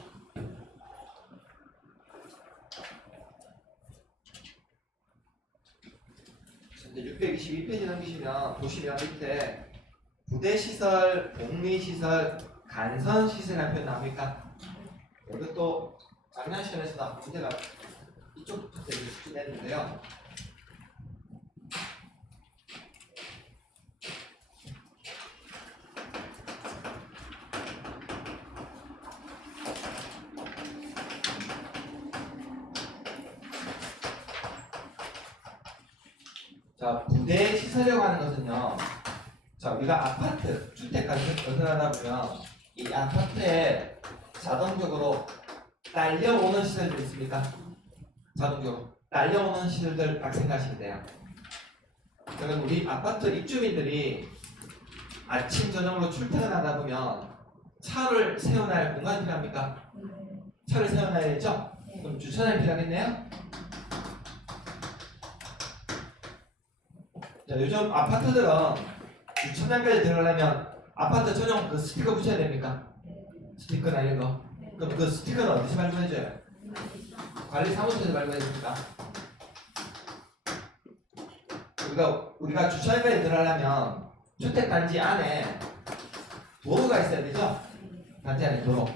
이제 622페이지 넘기시면 보시면 밑에 부대시설, 복리시설, 간선시설이라는 표현 나옵니까? 이것도 작년 시험에서 문제가 이쪽부터 되게 출제했는데요. 자, 부대 시설이라고 하는 것은요, 자, 우리가 아파트, 주택까지 건설하다 보면 이 아파트에 자동적으로 딸려오는 시설들 있습니까? 자동적으로 딸려오는 시설들 딱 생각하시면 돼요. 그러면 우리 아파트 입주민들이 아침 저녁으로 출퇴근하다 보면 차를 세워놔야 할 공간이 필요합니까? 차를 세워놔야겠죠? 그럼 주차장이 필요하겠네요? 자, 요즘 아파트들은 주차장까지 들어가려면 아파트 전용 그 스티커 붙여야 됩니까? 스티커나 이런 거. 그럼 그 스티커는 어디서 발급해줘요? 관리사무소에서 발급해야 됩니까? 우리가 주차장까지 들어가려면 주택단지 안에 도로가 있어야 되죠? 단지 안에 도로.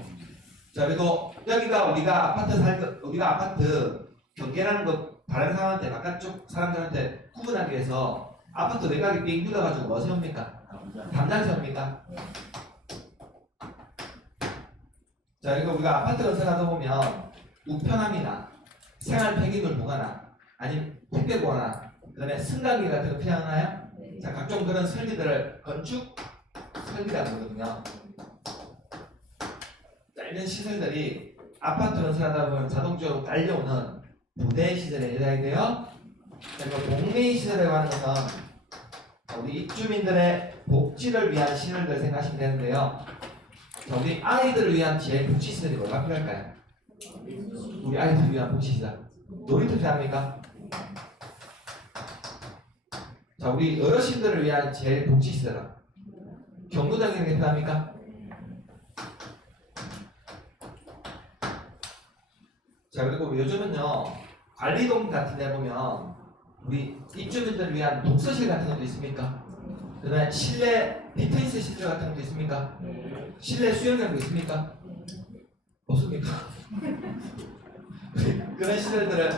자, 그리고 여기가 우리가 아파트 경계라는 거 다른 사람한테 바깥쪽 사람들한테 구분하기 위해서 아파트 외곽에 삥 뚫어가지고 뭐 세웁니까? 담장 세웁니까? 자, 그리고 우리가 아파트 건설하다 보면 우편함이나 생활 폐기물 보관함 아니면 택배 보관함 그다음에 승강기 같은 거 필요하나요? 자, 각종 그런 설비들을 건축 설비라고 하거든요. 자, 이런 시설들이 아파트 건설하다 보면 자동적으로 딸려오는 부대 시설에 해당이 돼요. 그리고 복리 시설이라고 하는 것은 우리 입주민들의 복지를 위한 시설들 생각하시면 되는데요. 자, 우리 아이들을 위한 제일 복지 시설이 뭐가 필요할까요? 우리 아이들을 위한 복지 시설. 놀이터 필요합니까? 자, 우리 어르신들을 위한 제일 복지 시설은 경로당이 필요합니까? 자, 그리고 요즘은요 관리동 같은 데 보면 우리 입주민들을 위한 독서실 같은 것도 있습니까? 그 다음에 실내 피트니스 시설 같은 것도 있습니까? 실내 수영장도 있습니까? 없습니까? 그런 시설들을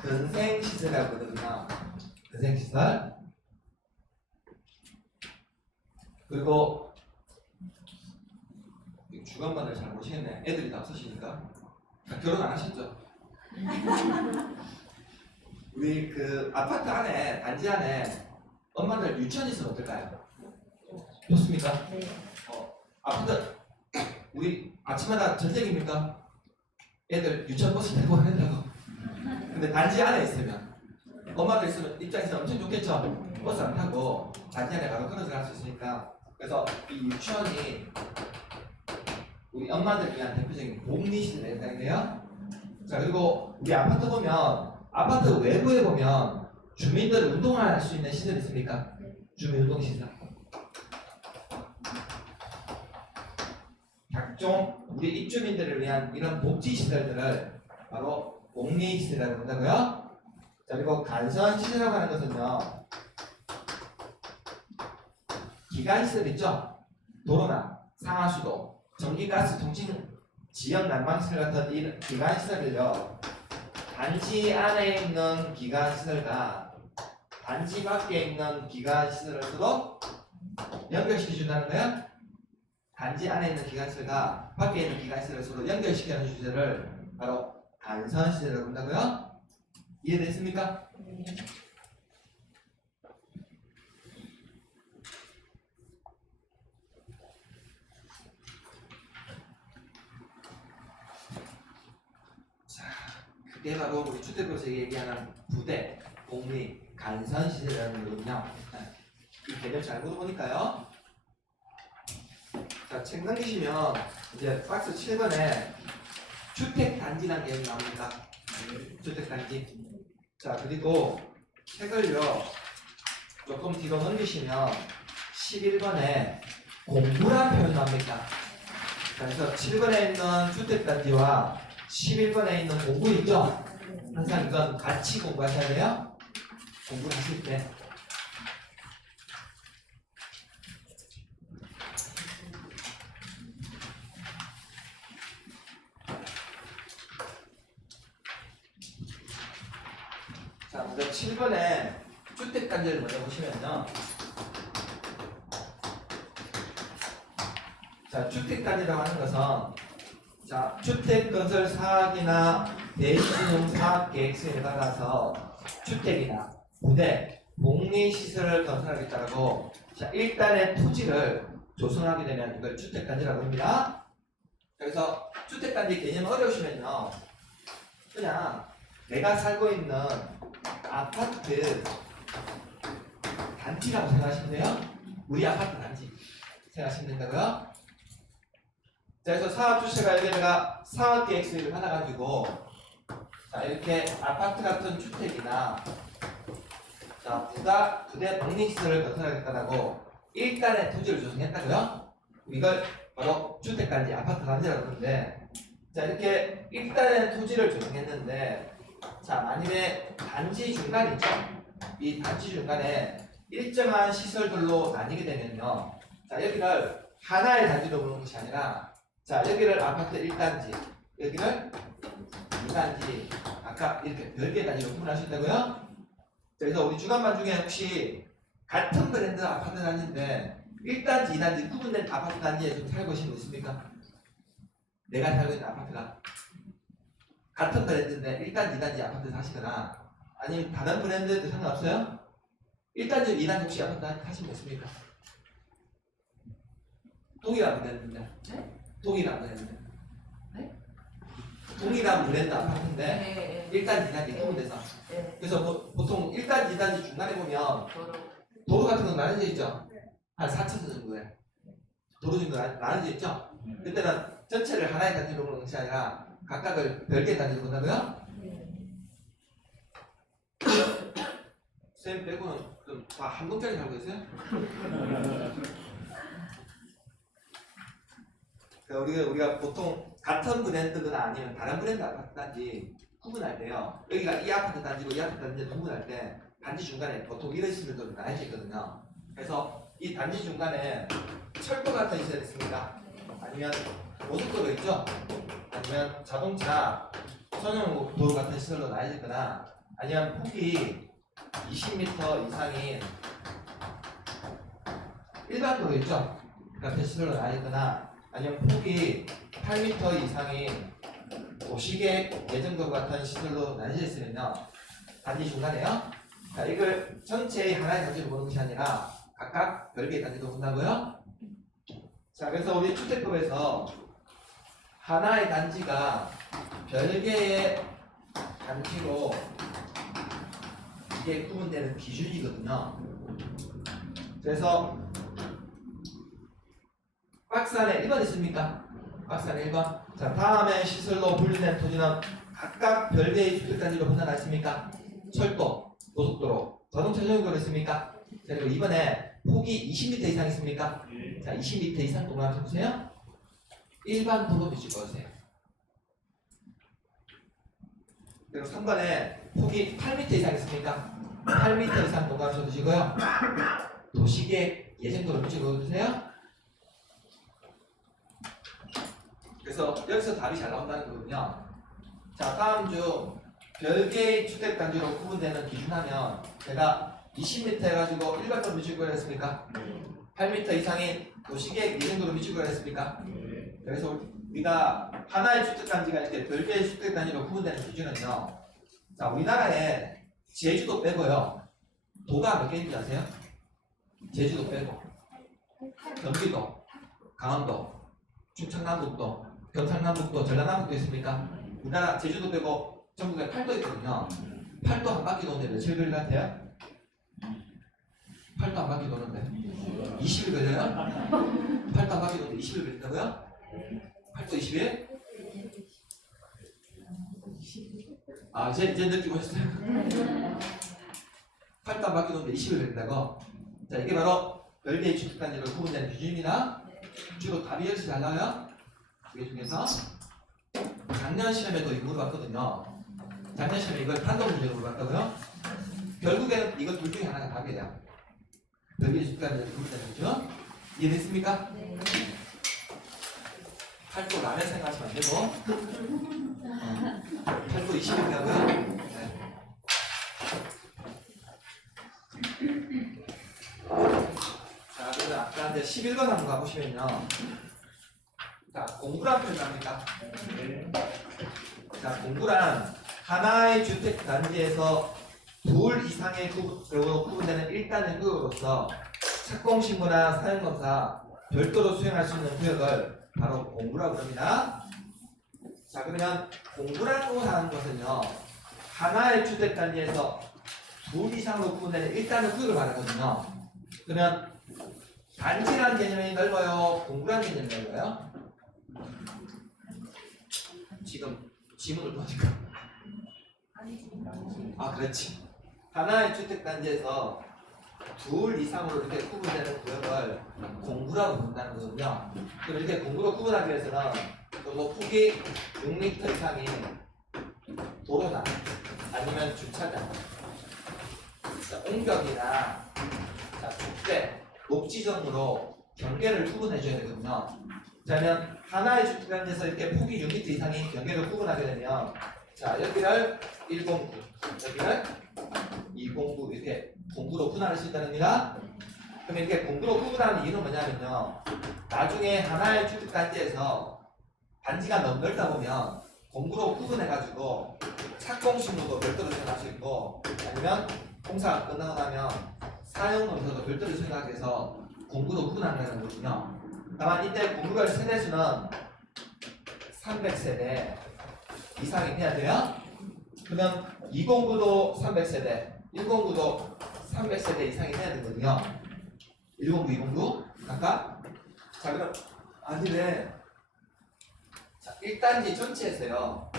근생시설이라고 하거든요. 근생시설. 그리고 주간반을 잘 모시겠네. 애들이 다 없으시니까. 결혼 안 하셨죠? 우리 그 아파트 안에 단지 안에 엄마들 유치원 있으면 어떨까요? 좋습니까? 아파트 우리 아침마다 전쟁입니까? 애들 유치원 버스 타고 한다고. 근데 단지 안에 있으면 엄마들 있으면 입장에서 엄청 좋겠죠? 버스 안 타고 단지 안에 바로 끊어서 갈 수 있으니까. 그래서 이 유치원이 우리 엄마들 위한 대표적인 복리시설에 해당돼요. 자, 그리고 우리 아파트 보면 아파트 외부에 보면 주민들 운동할 수 있는 시설 있습니까? 주민 운동 시설. 각종 우리 입주민들을 위한 이런 복지 시설들을 바로 복리 시설이라고 한다고요. 자, 그리고 간선 시설이라고 하는 것은요. 기관 시설 있죠? 도로나 상하수도, 전기가스 통신 지역 난방시설 같은 이 기관시설을요 단지 안에 있는 기관시설과 단지 밖에 있는 기관시설을 서로 연결시켜준다는 거예요. 단지 안에 있는 기관시설과 밖에 있는 기관시설을 서로 연결시키는 시설을 바로 간선시설이라고 한다고요. 이해됐습니까? 그게 바로 우리 주택도시에 얘기하는 부대, 복리, 간선시설이라는 거거든요. 이 개념 잘 물어보니까요. 자, 책 넘기시면 이제 박스 7번에 주택단지라는 개념이 나옵니다. 주택단지. 자, 그리고 책을요 조금 뒤로 넘기시면 11번에 공부란 표현이 나옵니다. 그래서 7번에 있는 주택단지와 11번에 있는 공부 있죠? 항상 이건 같이 공부하셔야 돼요. 공부를 하실 때. 자, 먼저 7번에 주택단지를 먼저 보시면요. 자, 주택단지라고 하는 것은 자, 주택건설 사학이나 대지진용 사업계획 수행에 따라서 주택이나 부대, 복리시설을 건설하겠다고 자, 일단의 토지를 조성하게 되면 이걸 주택단지라고 합니다. 그래서 주택단지 개념 어려우시면요. 그냥 내가 살고 있는 아파트 단지라고 생각하시면 돼요. 우리 아파트 단지 생각하시면 된다고요? 자, 그래서 사업 주체가 여기다가 사업 계획 수립을 받아가지고 자 이렇게 아파트 같은 주택이나 자 부대 복리시설을 건설하겠다고 일단의 토지를 조성했다고요? 이걸 바로 주택단지, 아파트 단지라고 하는데 자 이렇게 일단의 토지를 조성했는데 자 만일에 단지 중간 있죠? 이 단지 중간에 일정한 시설들로 나뉘게 되면요 자 여기를 하나의 단지로 보는 것이 아니라 자 여기를 아파트 1단지 여기를 2단지 아까 이렇게 별개 단지로 구분하신다고요? 그래서 우리 주간반 중에 혹시 같은 브랜드 아파트 단지인데 1단지, 2단지 구분된 아파트 단지에 좀 살고 계신 분 있습니까? 내가 살고 있는 아파트가 같은 브랜드인데 1단지, 2단지 아파트 사시거나 아니면 다른 브랜드도 상관없어요? 1단지, 2단지 혹시 아파트 사신 분 있습니까? 동일한 브랜드인데 동일한 브랜드 동일한 브랜드 아파트인데 1단지, 2단지 구분돼서 그래서 보통 1단지, 2단지 중간에 보면 도로 같은 건 나눠져 있죠? 한 4,000원 정도에 도로 정도 나눠져 있죠? 그때는 전체를 하나의 단지로 보는 것이 아니라 각각을 별개 단지로 본다고요? 쌤 빼고는 좀 다 한 동짜리 살고 있어요? 그러니까 우리가 보통 같은 브랜드거나 아니면 다른 브랜드 아파트 단지 구분할 때요. 여기가 이 아파트 단지고 이 아파트 단지 구분할 때 단지 중간에 보통 이런 식으로 나눠져 있거든요. 그래서 이 단지 중간에 철도 같은 시설 있습니까? 아니면 고속도로 있죠? 아니면 자동차 전용 도로 같은 시설로 나눠져 있거나 아니면 폭이 20m 이상인 일반 도로 있죠? 같은 시설로 나눠져 있거나 아니면 폭이 8m 이상인 도시계획 예정도로 같은 시설로 나눠져 있으면요 단지 중간에요 자 이걸 전체의 하나의 단지로 보는 것이 아니라 각각 별개의 단지로 본다고요? 자 그래서 우리 주택법에서 하나의 단지가 별개의 단지로 이게 구분되는 기준이거든요. 그래서 박스 안에 1번 있습니까? 박스 안에 1번. 자 다음에 시설로 분류된 토지는 각각 별개의 주택단지로 분할했습니까? 철도, 고속도로, 자동차 전용도로 있습니까? 자 그리고 이번에 폭이 20m 이상 있습니까? 자 20m 이상 동그라미 쳐주세요. 일반 도로 위주 꺼주세요. 그리고 3번에 폭이 8m 이상 있습니까? 8m 이상 동그라미 쳐주시고요. 도시계획 예정도로 위주 꺼주세요. 그래서 여기서 답이 잘 나온다는 거거든요. 자 다음 중 별개의 주택단지로 구분되는 기준하면 제가 20m 해가지고 일반도로 미치고 했습니까? 8m 이상인 도시계획 예정도로 미치고 했습니까? 그래서 우리가 하나의 주택단지가 이렇게 별개의 주택단지로 구분되는 기준은요. 자 우리나라에 제주도 빼고요. 도가 몇 개인지 아세요? 제주도 빼고 경기도, 강원도, 충청남북도, 경상남북도, 전라남북도 있습니까? 우리나라 제주도 빼고 전국에 8도 있거든요. 8도 한 바퀴 도는데 며칠 걸릴 것 같아요? 8도 한 바퀴 도는데 20일 걸려요? 8도 한 바퀴 도는데 20일 걸린다고요? 8도 20일? 아 이제 느낌 오셨어요? 8도 한 바퀴 도는데 20일 걸린다고? 자 이게 바로 별개의 주택단지로 구분되는 기준입니다. 주로 답이 이렇게 잘 나와요. 이 중에서 작년 시험에도 이거 물어봤거든요. 작년 시험에 이걸 단독 문제로 물어봤다고요? 결국에는 이거 둘 중에 하나가 답이에요. 별개의 주택단지로 구분되는 기준. 이해됐습니까? 네. 8도 라면 생각하시면 안 되고 8도 20일이라고요? 네. 자, 그러면 아까 이제 11번 한번 가보시면요. 자, 공구란 표현합니까? 자, 공구란 하나의 주택 단지에서 둘 이상의 구역으로 구분되는 1단의 구역으로서 착공신고나 사용검사 별도로 수행할 수 있는 구역을 바로 공구라고 합니다. 자, 그러면 공구라고 하는 것은요, 하나의 주택 단지에서 둘 이상으로 구분되는 1단의 구역을 말하거든요. 그러면 단지라는 개념이 넓어요? 공구라는 개념이 넓어요? 지금 지문을 보니까 그렇지. 하나의 주택단지에서 둘 이상으로 이렇게 구분되는 구역을 공구라고 부른다는 거거든요. 그럼 이렇게 공구로 구분하기 위해서는 뭐 폭이 6m 이상인 도로나 아니면 주차장, 옹벽이나 축대, 녹지정으로 경계를 구분해줘야 되거든요. 그러면 하나의 주택단지에서 이렇게 폭이 6m 이상인 경계를 구분하게 되면 여기를 109, 여기를 209 이렇게 공구로 분할할 수 있다는 겁니다. 그럼 이렇게 공구로 구분하는 이유는 뭐냐면요. 나중에 하나의 주택단지에서 단지가 너무 넓다 보면 공구로 구분해가지고 착공식로도 별도로 생각할 수 있고 아니면 공사가 끝나고 나면 사용로에서도 별도로 생각해서 공구로 구분한다는 거거든요. 다만 이때 공구별 세대수는 300세대 이상이 돼야 돼요. 그러면 209도 300세대, 109도 300세대 이상이 돼야 되거든요. 109, 209 각각. 자 그럼 아니네. 자 1단지 전체에서요.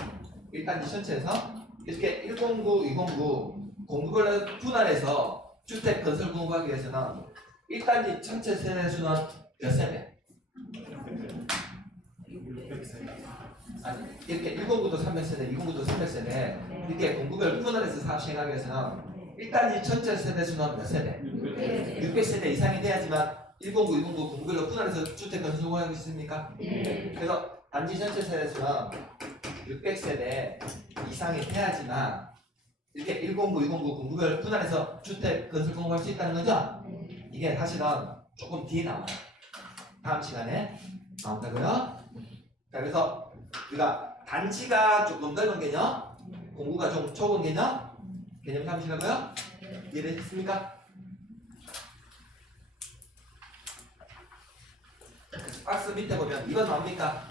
1단지 전체에서 이렇게 109, 209 공구별로 분할해서 주택 건설 공부하기 위해서는 1단지 전체 세대수는 몇 세대? 아니 이렇게 109도 300세대, 209도 300세대 이렇게 공구별 분할해서 사업 시행하기 위해서는 1단지 전체 세대수는 몇 세대? 600세대 이상이 돼야지만 109, 209 공구별로 분할해서 주택 건설 공부하고 있습니까? 그래서 단지 전체 세대수는 600세대 이상이 돼야지만 이렇게 109, 209 공구별 분할해서 주택 건설 공부할 수 있다는 거죠? 이게 사실은 조금 뒤에 나와요. 다음 시간에 나온다고요? 자, 그래서 우리가 단지가 조금 넓은 개념, 공구가 좀 좁은 개념 삼으시라고요? 이해되셨습니까? 박스 밑에 보면 2번 나옵니까?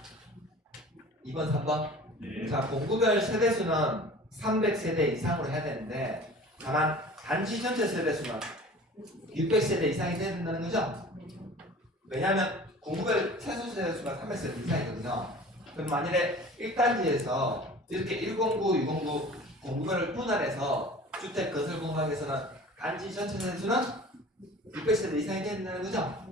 2번, 3번? 네. 자, 공구별 세대수는 300세대 이상으로 해야 되는데 다만 단지 전체 세대수는 600세대 이상이 돼야 된다는 거죠? 왜냐하면 공구별 최소 세대수가 300세대 이상이거든요. 그럼 만일에 1단지에서 이렇게 109, 209 공구별을 분할해서 주택 건설 공부하기 위해서는 단지 전체 세대수는 600세대 이상이 돼야 된다는 거죠?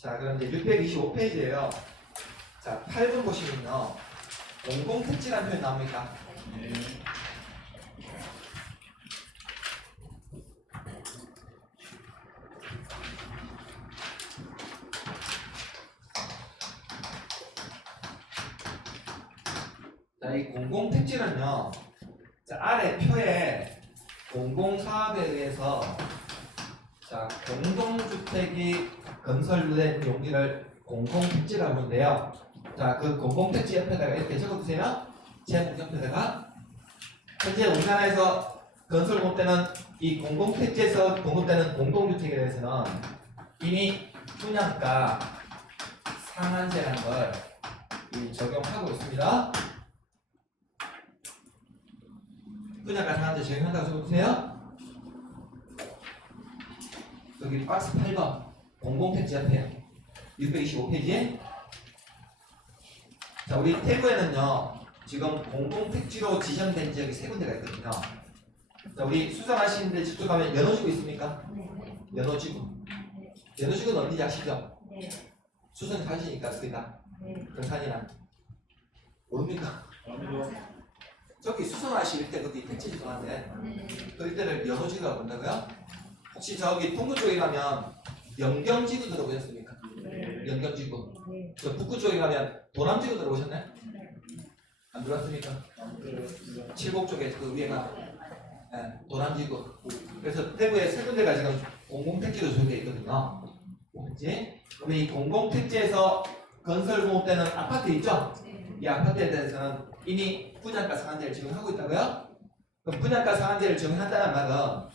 자, 그럼 이제 625페이지예요. 자, 8번 보시면요. 공공택지라는 표현 나옵니까? 네. 자, 이 공공택지는요. 자, 아래 표에 공공사업에 의해서 자, 공동주택이 건설된 용지를 공공택지라고 하는데요. 자, 그 공공택지 옆에다가 이렇게 적어두세요. 제목 옆에다가 현재 우리나라에서 건설 공급되는 이 공공택지에서 공급되는 공동주택에 대해서는 이미 분양가 상한제라는 걸 적용하고 있습니다. 분양가 상한제 적용한다고 적어주세요. 여기 박스 8번 공공택지 옆에요. 625페이지에 자, 우리 태구에는요 지금 공공택지로 지정된 지역이 3군데가 있거든요. 자, 우리 수상하시는데 직접 가면 연호지구 있습니까? 연호지구. 연호지구는 어딘지 아시죠? 수상 사시니까 그니까 경산이나 모릅니까? 저기 수성하실 때 거기 택지 지정한데 그럴 때를 연호지구라고 본다고요? 혹시 저기 동구 쪽에 가면 영경지구 들어보셨습니까? 영경지구. 저 북구 쪽에 가면 도남지구 들어보셨나요? 안 들어왔습니까? 칠곡 쪽에 그 위에가 도남지구. 그래서 대구에 3군데가 지금 공공택지로 조성되어 있거든요. 뭐지? 그러면 이 공공택지에서 건설 공급되는 아파트 있죠? 이 아파트에 대해서는 이미 분양가 상한제를 적용하고 있다고요? 그럼 분양가 상한제를 적용한다는 말은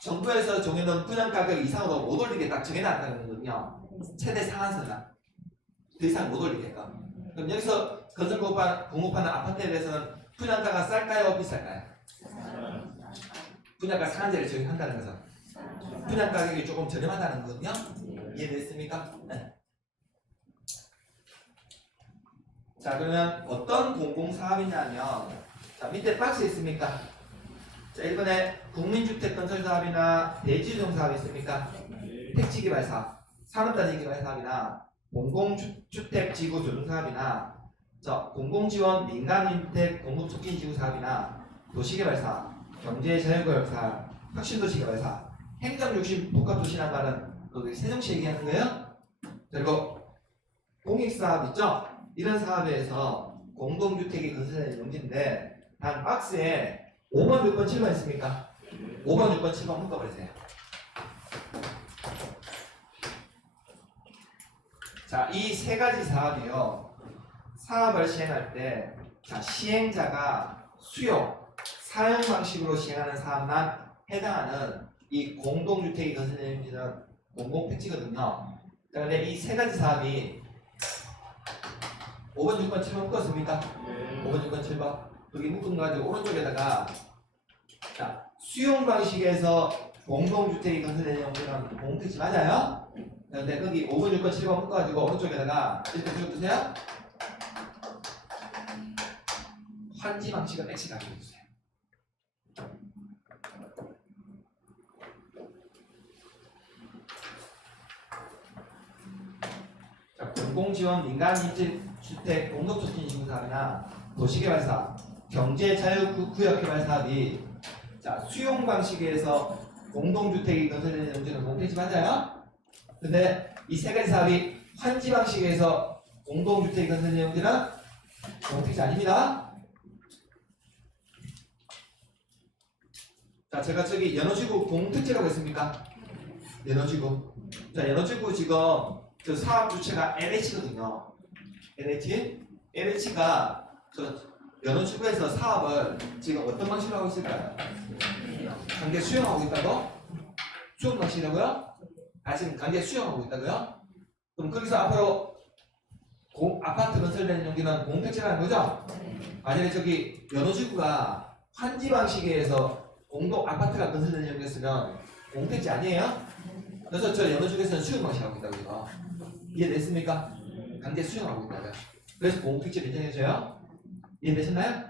정부에서 정해놓은 분양가격 이상으로 못 올리게 딱 정해놨다는 거거든요. 최대 상한선을 더 이상 못 올리게끔. 그럼 여기서 건설 공급하는 아파트에 대해서는 분양가가 쌀까요? 비쌀까요? 분양가 상한제를 적용한다는 것은 분양 가격이 조금 저렴하다는 거거든요. 이해됐습니까? 네. 자, 그러면 어떤 공공사업이냐면, 자, 밑에 박스에 있습니까? 자, 1번에 국민주택건설사업이나 대지조정사업이 있습니까? 택지개발사업, 산업단지개발사업이나 공공주택지구조정사업이나 공공지원 민간주택 공급촉진지구사업이나 도시개발사업, 경제자유구역사업, 혁신도시개발사업, 행정중심 복합도시라는 말은 또 세종시 얘기하는 거예요. 그리고 공익사업 있죠? 이런 사업에서 공동주택이 건설되는 용지인데 단 박스에 5번, 6번, 7번 있습니까? 5번, 6번, 7번 묶어버리세요. 자, 이 세 가지 사업이요. 사업을 시행할 때 시행자가 수용, 사용 방식으로 시행하는 사업만 해당하는 이 공동주택이 건설되는 용지는 공공택지거든요. 그런데 이 세 가지 사업이 5번, 6번, 7번 묶었습니까? 5번, 6번, 7번 여기 묶은 거 가지고 오른쪽에다가 수용 방식에서 공동주택이 건설되는 용지는 공택지 맞아요? 그런데 거기 5번, 6번, 7번 묶어가지고 오른쪽에다가 이렇게 적어주세요. 환지 방식은 X 가져주세요. 공공지원 민간주택 공동촉진지구사업이나 도시개발사업, 경제자유구역개발사업이 수용 방식에서 공동주택이 건설되는 용지는 공택지 맞아요? 근데 이 세 가지 사업이 환지 방식에서 공동주택이 건설되는 용지는 공택지 아닙니다. 자, 제가 저기 연호지구 공택지라고 했습니까? 연호지구. 자, 연호지구 지금 그 사업 주체가 LH거든요. LH가 저 연호지구에서 사업을 지금 어떤 방식으로 하고 있을까요? 관계 수용하고 있다고? 수용 방식이라고요? 지금 관계 수용하고 있다고요? 그럼 거기서 앞으로 아파트 건설되는 용기는 공택지라는 거죠? 만약에 저기 연호지구가 환지 방식에서 공동 아파트가 건설되는 용기였으면 공택지 아니에요? 그래서 저 연호지구에서는 수용 방식하고 있다고요. 이해됐습니까? 관계 수용하고 있다고요. 그래서 공택지 인정해줘요? 이해되셨나요?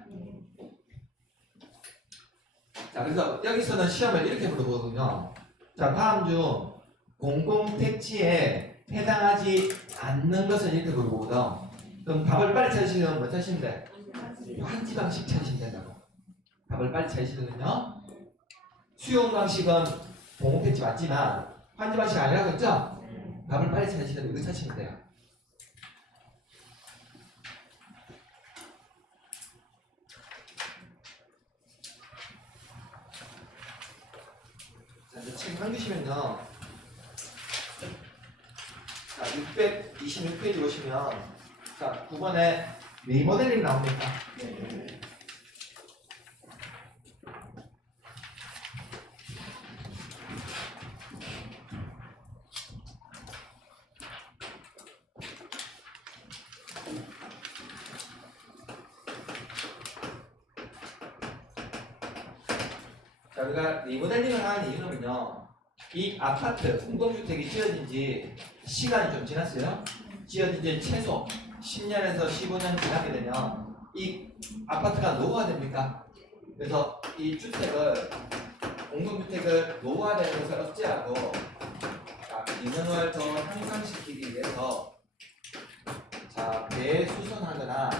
자, 그래서 여기서는 시험을 이렇게 물어보거든요. 자, 다음 중 공공택지에 해당하지 않는 것은 이렇게 물어보거든. 그럼 답을 빨리 찾으시면 뭐 찾으시면 돼? 환지 방식 찾으시면 된다고. 답을 빨리 찾으시거든요. 수용 방식은 공공택지 맞지만 환지 방식 아니라고 했죠? 답을 빨리 찾으시면 이거 찾으시면 돼요. 자, 이제 책 넘기시면요. 자, 626페이지 보시면 자, 9번에 리모델링 나옵니까? 자, 우리가 리모델링을 하는 이유는요, 이 아파트, 공동주택이 지어진 지 시간이 좀 지났어요. 지어진 지 최소 10년에서 15년 지나게 되면 이 아파트가 노후화됩니까? 그래서 이 주택을, 공동주택을 노후화되는 것을 억제하고 기능을 더 향상시키기 위해서 대수선하거나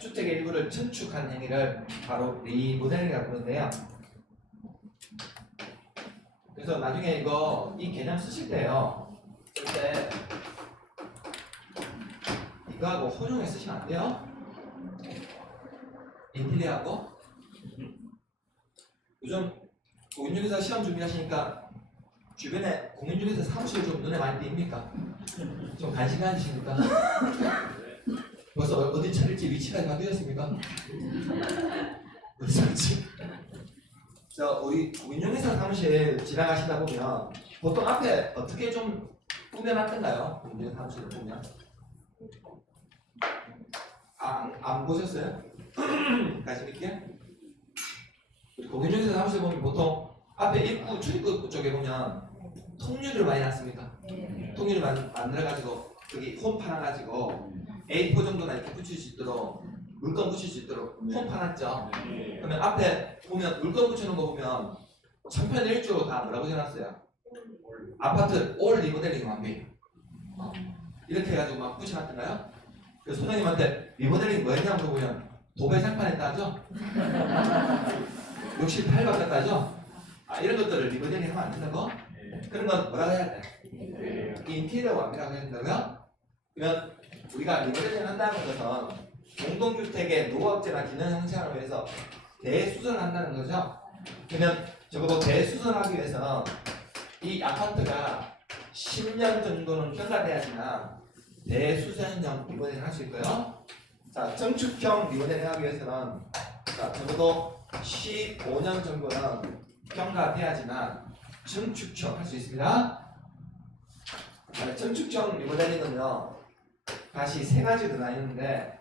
주택의 일부를 증축하는 행위를 바로 리모델링이라고 부르는데요. 그래서 나중에 이 개념 쓰실 때요. 쓸 때 이거하고 혼용해 쓰시면 안 돼요. 인테리어하고. 요즘 공인중개사 시험 준비하시니까 주변에 공인중개사 사무실 좀 눈에 많이 띄입니까? 좀 관심 가지십니까? 벌써 어디 차릴지 위치가 정해졌습니까? 어디 차릴지? 자, 우리 공인중개사 사무실 지나가시다 보면 보통 앞에 어떻게 좀 꾸며놨던가요? 공인중개사 사무실을 보면 안 보셨어요? 관심 있게? 공인중개사 사무실 보면 보통 앞에 입구 출입구 쪽에 보면 통유리를 많이 놨습니까? 통유리 만들어가지고 여기 홈 팔아가지고 A4 정도나 이렇게 붙일 수 있도록 물건 붙일 수 있도록 홈 파놨죠. 그러면 앞에 보면 물건 붙여놓은 거 보면 천편일주로 다 뭐라고 해놨어요? 아파트 올 리모델링 완비. 이렇게 해가지고 막 붙여놨던가요? 그래서 소장님한테 리모델링 뭐 했냐고 물어보면 도배장판 했다죠? 68박 했다죠? 이런 것들을 리모델링 하면 안 된다고? 그런 건 뭐라고 해야 돼? 인테리어 완비라고 해야 된다고요? 그러면 우리가 리모델링 한다는 것은 공동주택의 노후업체나 기능 향상을 위해서 대수선을 한다는 거죠. 그러면 적어도 대수선하기 위해서는 이 아파트가 10년 정도는 경과돼야지만 대수선형 리모델링 할 수 있고요. 자, 정축형 리모델링 하기 위해서는 적어도 15년 정도는 경과돼야지만 정축형 할 수 있습니다. 정축형 리모델링은요, 다시 세 가지로 나뉘는데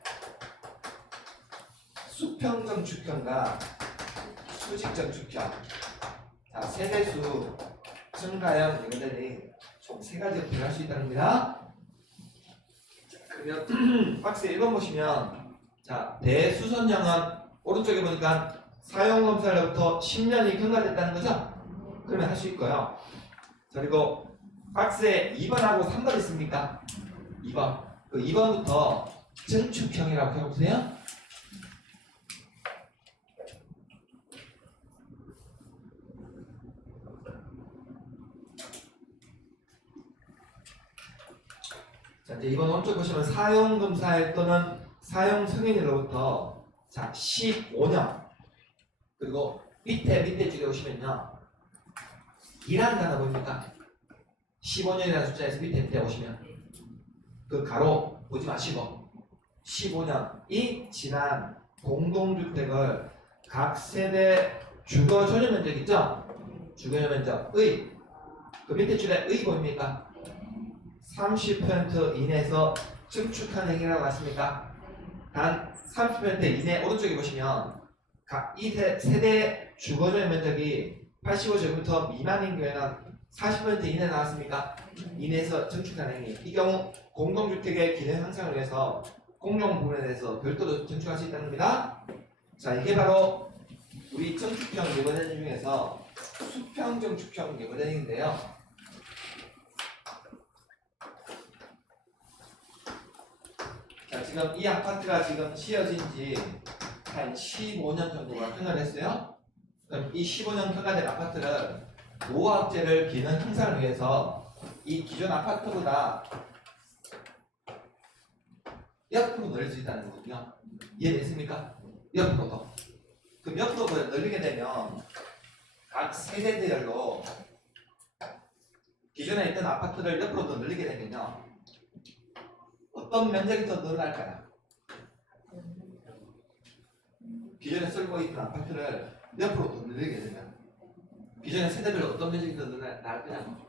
수평 정축형과 수직 정축형. 자, 세대수 증가형 리모델링 총 세 가지로 들어갈 수 있다는 겁니다. 그러면 박스 1번 보시면 자, 대수선형은 오른쪽에 보니까 사용검사로부터 10년이 경과됐다는 거죠? 그러면 할 수 있고요. 자, 그리고 박스에 2번하고 3번 있습니까? 2번. 그 2번부터 정축형이라고 해보세요. 자, 이제 이번 오른쪽 보시면 사용검사일 또는 사용 승인으로부터 자 15년. 그리고 밑에 줄에 오시면요, 이라는 단어 보입니까? 15년이라는 숫자에서 밑에 오시면 그 가로 보지 마시고 15년이 지난 공동주택을 각 세대 주거 전용 면적 있죠? 주거 전용 면적의 그 밑에 줄에 의 보입니까? 30% 이내에서 증축한 행위라고 했습니까? 단 30% 이내. 오른쪽에 보시면 각 이 세대 주거 전용 면적이 85제곱미터 미만인 경우에는 40% 이내 나왔습니까? 이내에서 증축한 행위. 이 경우 공동주택의 기능 향상을 위해서 공용 부분에 대해서 별도로 증축할 수 있다는 겁니다. 자, 이게 바로 우리 증축형 리모델링 중에서 수평 증축형 리모델링인데요. 자, 지금 이 아파트가 지금 지어진 지 한 15년 정도가 경과를 했어요. 그럼 이 15년 경과된 아파트를 노후업체를 기능 향상을 위해서 이 기존 아파트보다 옆으로 늘릴 수 있다는 거거든요. 이해됐습니까? 옆으로도. 그럼 옆으로 늘리게 되면 각 세대별로 기존에 있던 아파트를 옆으로 더 늘리게 되면요, 어떤 면적이 더 늘어날까요? 기존에 쓸고 있던 아파트를 옆으로 더 늘리게 되면 기존의 세대별로 어떤 면적이 더 늘어날까요?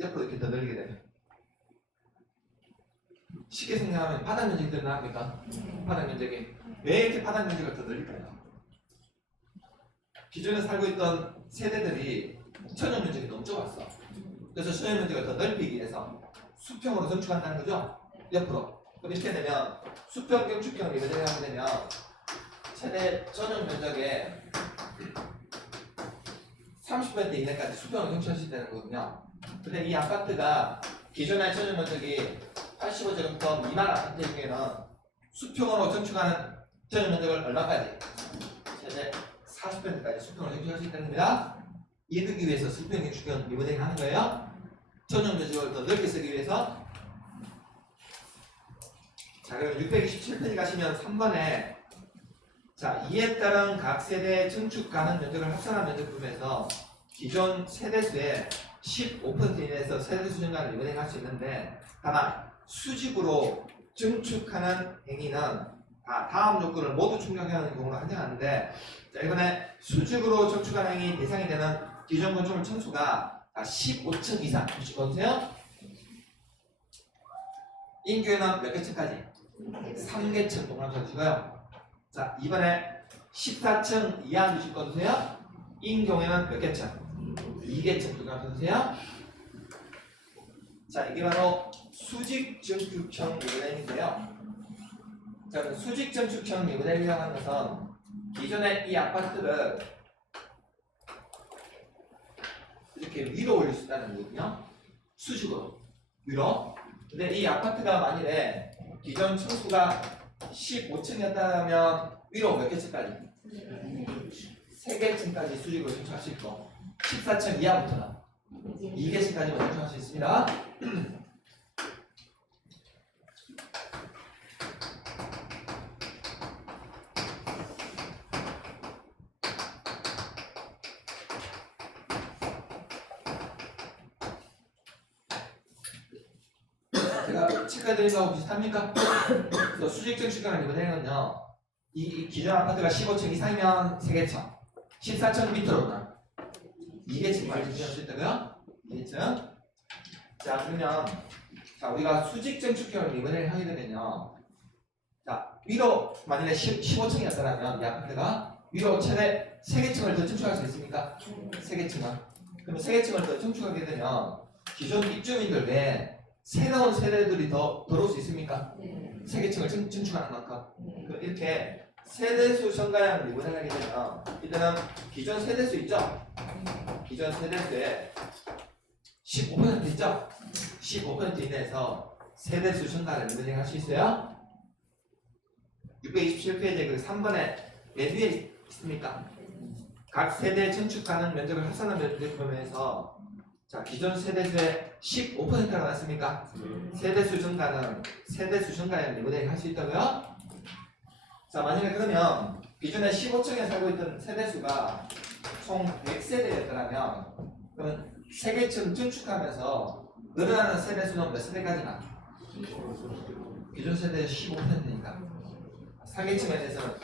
옆으로 이렇게 더 늘리게 되면 쉽게 생각하면 바닥 면적이 더 나옵니까? 바닥 면적이. 왜 이렇게 바닥 면적을 더 늘릴까요? 기존에 살고 있던 세대들이 천연 면적이 너무 좁았어. 그래서 천연 면적을 더 넓히기 위해서 수평으로 건축한다는 거죠? 옆으로. 그럼 이렇게 되면 수평 건축형 리모델링 하게 되면 최대 전용 면적의 30% 이내까지 수평을 건축할 수 있다는 거거든요. 근데 이 아파트가 기존의 전용 면적이 85제곱미터 미만 아파트의 경우에는 수평으로 건축하는 전용 면적을 얼마까지? 최대 40%까지 수평을 건축할 수 있다는 겁니다. 이해하기 위해서 수평 건축형 리모델링 하는 거예요. 전용 면적을 더 넓게 쓰기 위해서. 자, 그럼 627페이지 가시면 3번에 자, 이에 따른 각 세대 증축 가능 면적을 합산한 면적 중에서 기존 세대수의 15% 이내에서 세대수 증가를 리모델링 할 수 있는데, 다만 수직으로 증축하는 행위는 다음 조건을 모두 충족하는 경우를 한정하는데, 자, 이번에 수직으로 증축하는 행위 대상이 되는 기존 건축물 층수가 15층 이상. 보세요. 인규에는 몇 개층까지? 3개층 동그라미 쳐주고요. 자, 이번에 14층 이하 주실 거 주세요. 인 경우에는 몇 개층? 2개층 들어가 주세요. 자, 이게 바로 수직 증축형 리모델링인데요. 자, 그럼 수직 증축형 리모델링이라고 하는 것은 기존의 이 아파트를 이렇게 위로 올릴 수 있다는 거거든요. 수직으로 위로. 근데 이 아파트가 만일에 기존 층수가 15층이었다면 위로 몇 개층까지? 3개층까지 수직으로 증축할 수 있고 14층 이하부터는 2개층까지만 증축할 수 있습니다. 제가 체크해드린 거하고 비슷합니까? 그래서 수직증축형을 리모델링은요, 이 기존 아파트가 15층 이상이면 3개층, 14층 밑으로는 2개층까지 증축할 수 있다고요? 2개층. 자, 그러면 자, 우리가 수직증축형을 리모델링 하게 되면요, 자, 위로 만일에 15층이었다면 이 아파트가 위로 최대 3개층을 더 증축할 수 있습니까? 3개층을. 그러면 3개층을 더 증축하게 되면 기존 입주민들 외에 새로운 세대들이 더 들어올 수 있습니까? 3개층을 증축하는 만큼. 그럼 이렇게 세대수 증가량 리모델링하게 되면 일단은 기존 세대수 있죠? 기존 세대수에 15% 있죠? 15% 이내에서 세대수 증가를 리모델링 할 수 있어요? 627페이지에 그 3번에 맨 위에 있습니까? 각 세대 증축 가능 면적을 합산한 면적 범위에서 자, 기존 세대수의 15%가 나왔습니까? 세대수 증가는 세대수 증가량 리모델링 할 수 있다고요? 자, 만약에 그러면 기존에 15층에 살고 있던 세대수가 총 100세대였더라면 그러면 3개층 증축하면서 늘어나는 세대수는 몇 세대까지나? 기존 세대의 15%니까 4개층에 대해서는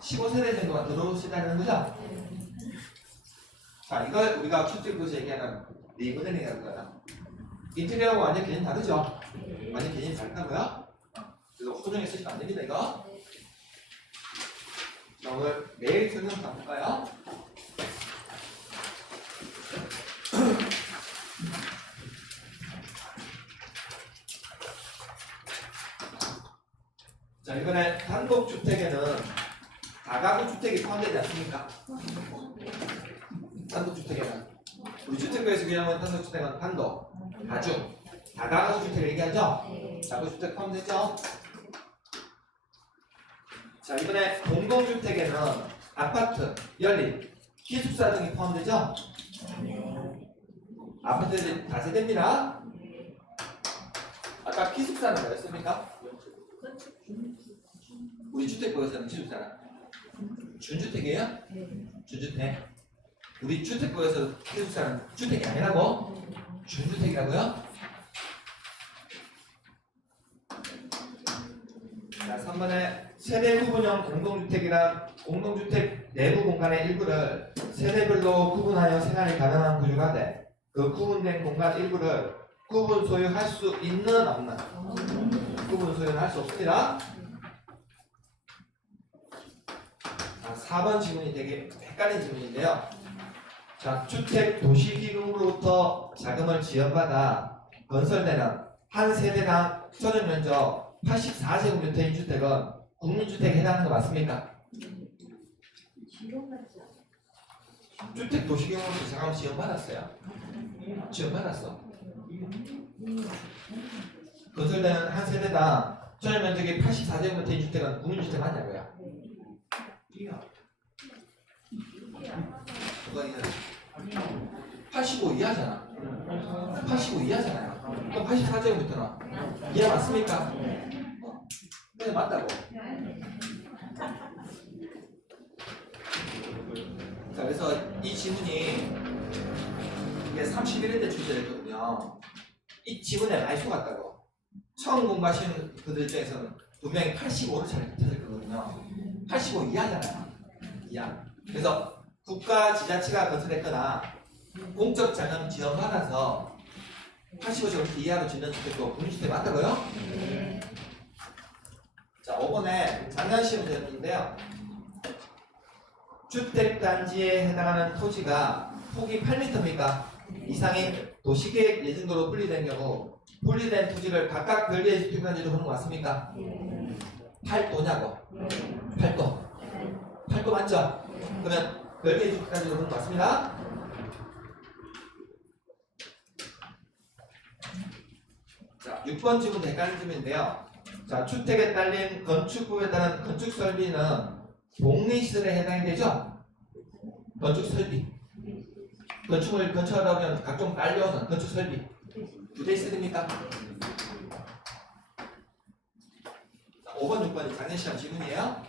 15세대 정도가 들어올 수 있다는 거죠? 자, 이걸 우리가 주택부에서 얘기하는 리모델링이라는 거야. 인테리어하고 완전 개념 다르죠? 완전 개념이 다르다고요? 그래서 호정에 쓰시면 안 됩니다, 이거. 자, 오늘 매일 설명 가볼까요? 자, 이번에 단독주택에는 다가구 주택이 포함되지 않습니까? 단독주택에는 우리 주택부에서 그냥 단독주택은 단독, 다중, 다가구 주택을 얘기하죠? 다가구 주택 포함되죠? 자, 이번에 공동주택에는 아파트, 연립, 기숙사 등이 포함되죠? 아파트들이 다세대입니다. 아까 기숙사는 뭐였습니까? 우리 주택부에서는 기숙사는 준주택이에요? 준주택. 우리 주택부에서 기숙사는 주택이 아니라고? 준주택이라고요? 자, 3번에 세대 구분형 공동주택이란 공동주택 내부 공간의 일부를 세대별로 구분하여 생활이 가능한 구조가 돼. 그 구분된 공간 일부를 구분 소유할 수 있는 없는? 구분 소유는 할 수 없습니다. 자, 4번 질문이 되게 헷갈리는 질문인데요. 자, 주택 도시기금으로부터 자금을 지원받아 건설되는 한 세대당 전용 면적 84제곱미터인 주택은 국민주택에 해당하는 거 맞습니까? 주택 도시기금으로부터 자금을 지원받았어요. 지원받았어. 건설되는 한 세대당 전용 면적이 84제곱미터인 주택은 국민주택 맞냐고요? 그거는 85 이하잖아. 85 이하잖아요. 그럼 84제곱미터는 이하 맞습니까? 네, 맞다고. 자, 그래서 이 질문이 이게 31일 때 출제됐거든요. 이 지문에 많이 속았다고. 처음 공부하시는 분들 입장에서는 분명히 85를 잘 찾을 거거든요. 85 이하잖아요. 이하. 그래서 국가 지자체가 건설했거나 공적 자금 지원받아서 85제곱미터 이하로 짓는 주택도 국민주택 맞다고요? 자, 5번에 작년 시험 되었는데요. 주택단지에 해당하는 토지가 폭이 8m입니까? 이상의 도시계획 예정도로 분리된 경우 분리된 토지를 각각 별개의 주택단지로 보는 거 맞습니까? 8도냐고? 8도. 8도 맞죠? 그러면 별개의 주택단지로 보는 거 맞습니다. 자, 6번 질문도 헷갈리는 질문인데요. 자, 주택에 딸린 건축법에 따른 건축 설비는 복리시설에 해당이 되죠? 건축 설비. 건축을 건축하다 보면 각종 딸려오는 건축 설비. 두 개 있어야 됩니까? 자, 5번, 6번이 작년 시험 지문이에요.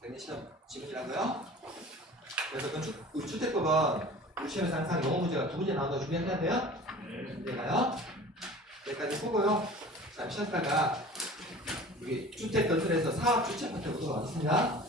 작년 시험 지문이라고요. 그래서 우리 주택법은 우리 시험에서 항상 영어 문제가 두 문제 나온다고 준비해야 돼요. 준비해가요. 여기까지 보고요. 자, 시험가가 우리 주택 건설에서 사업 주체 파트 보도록 하겠습니다.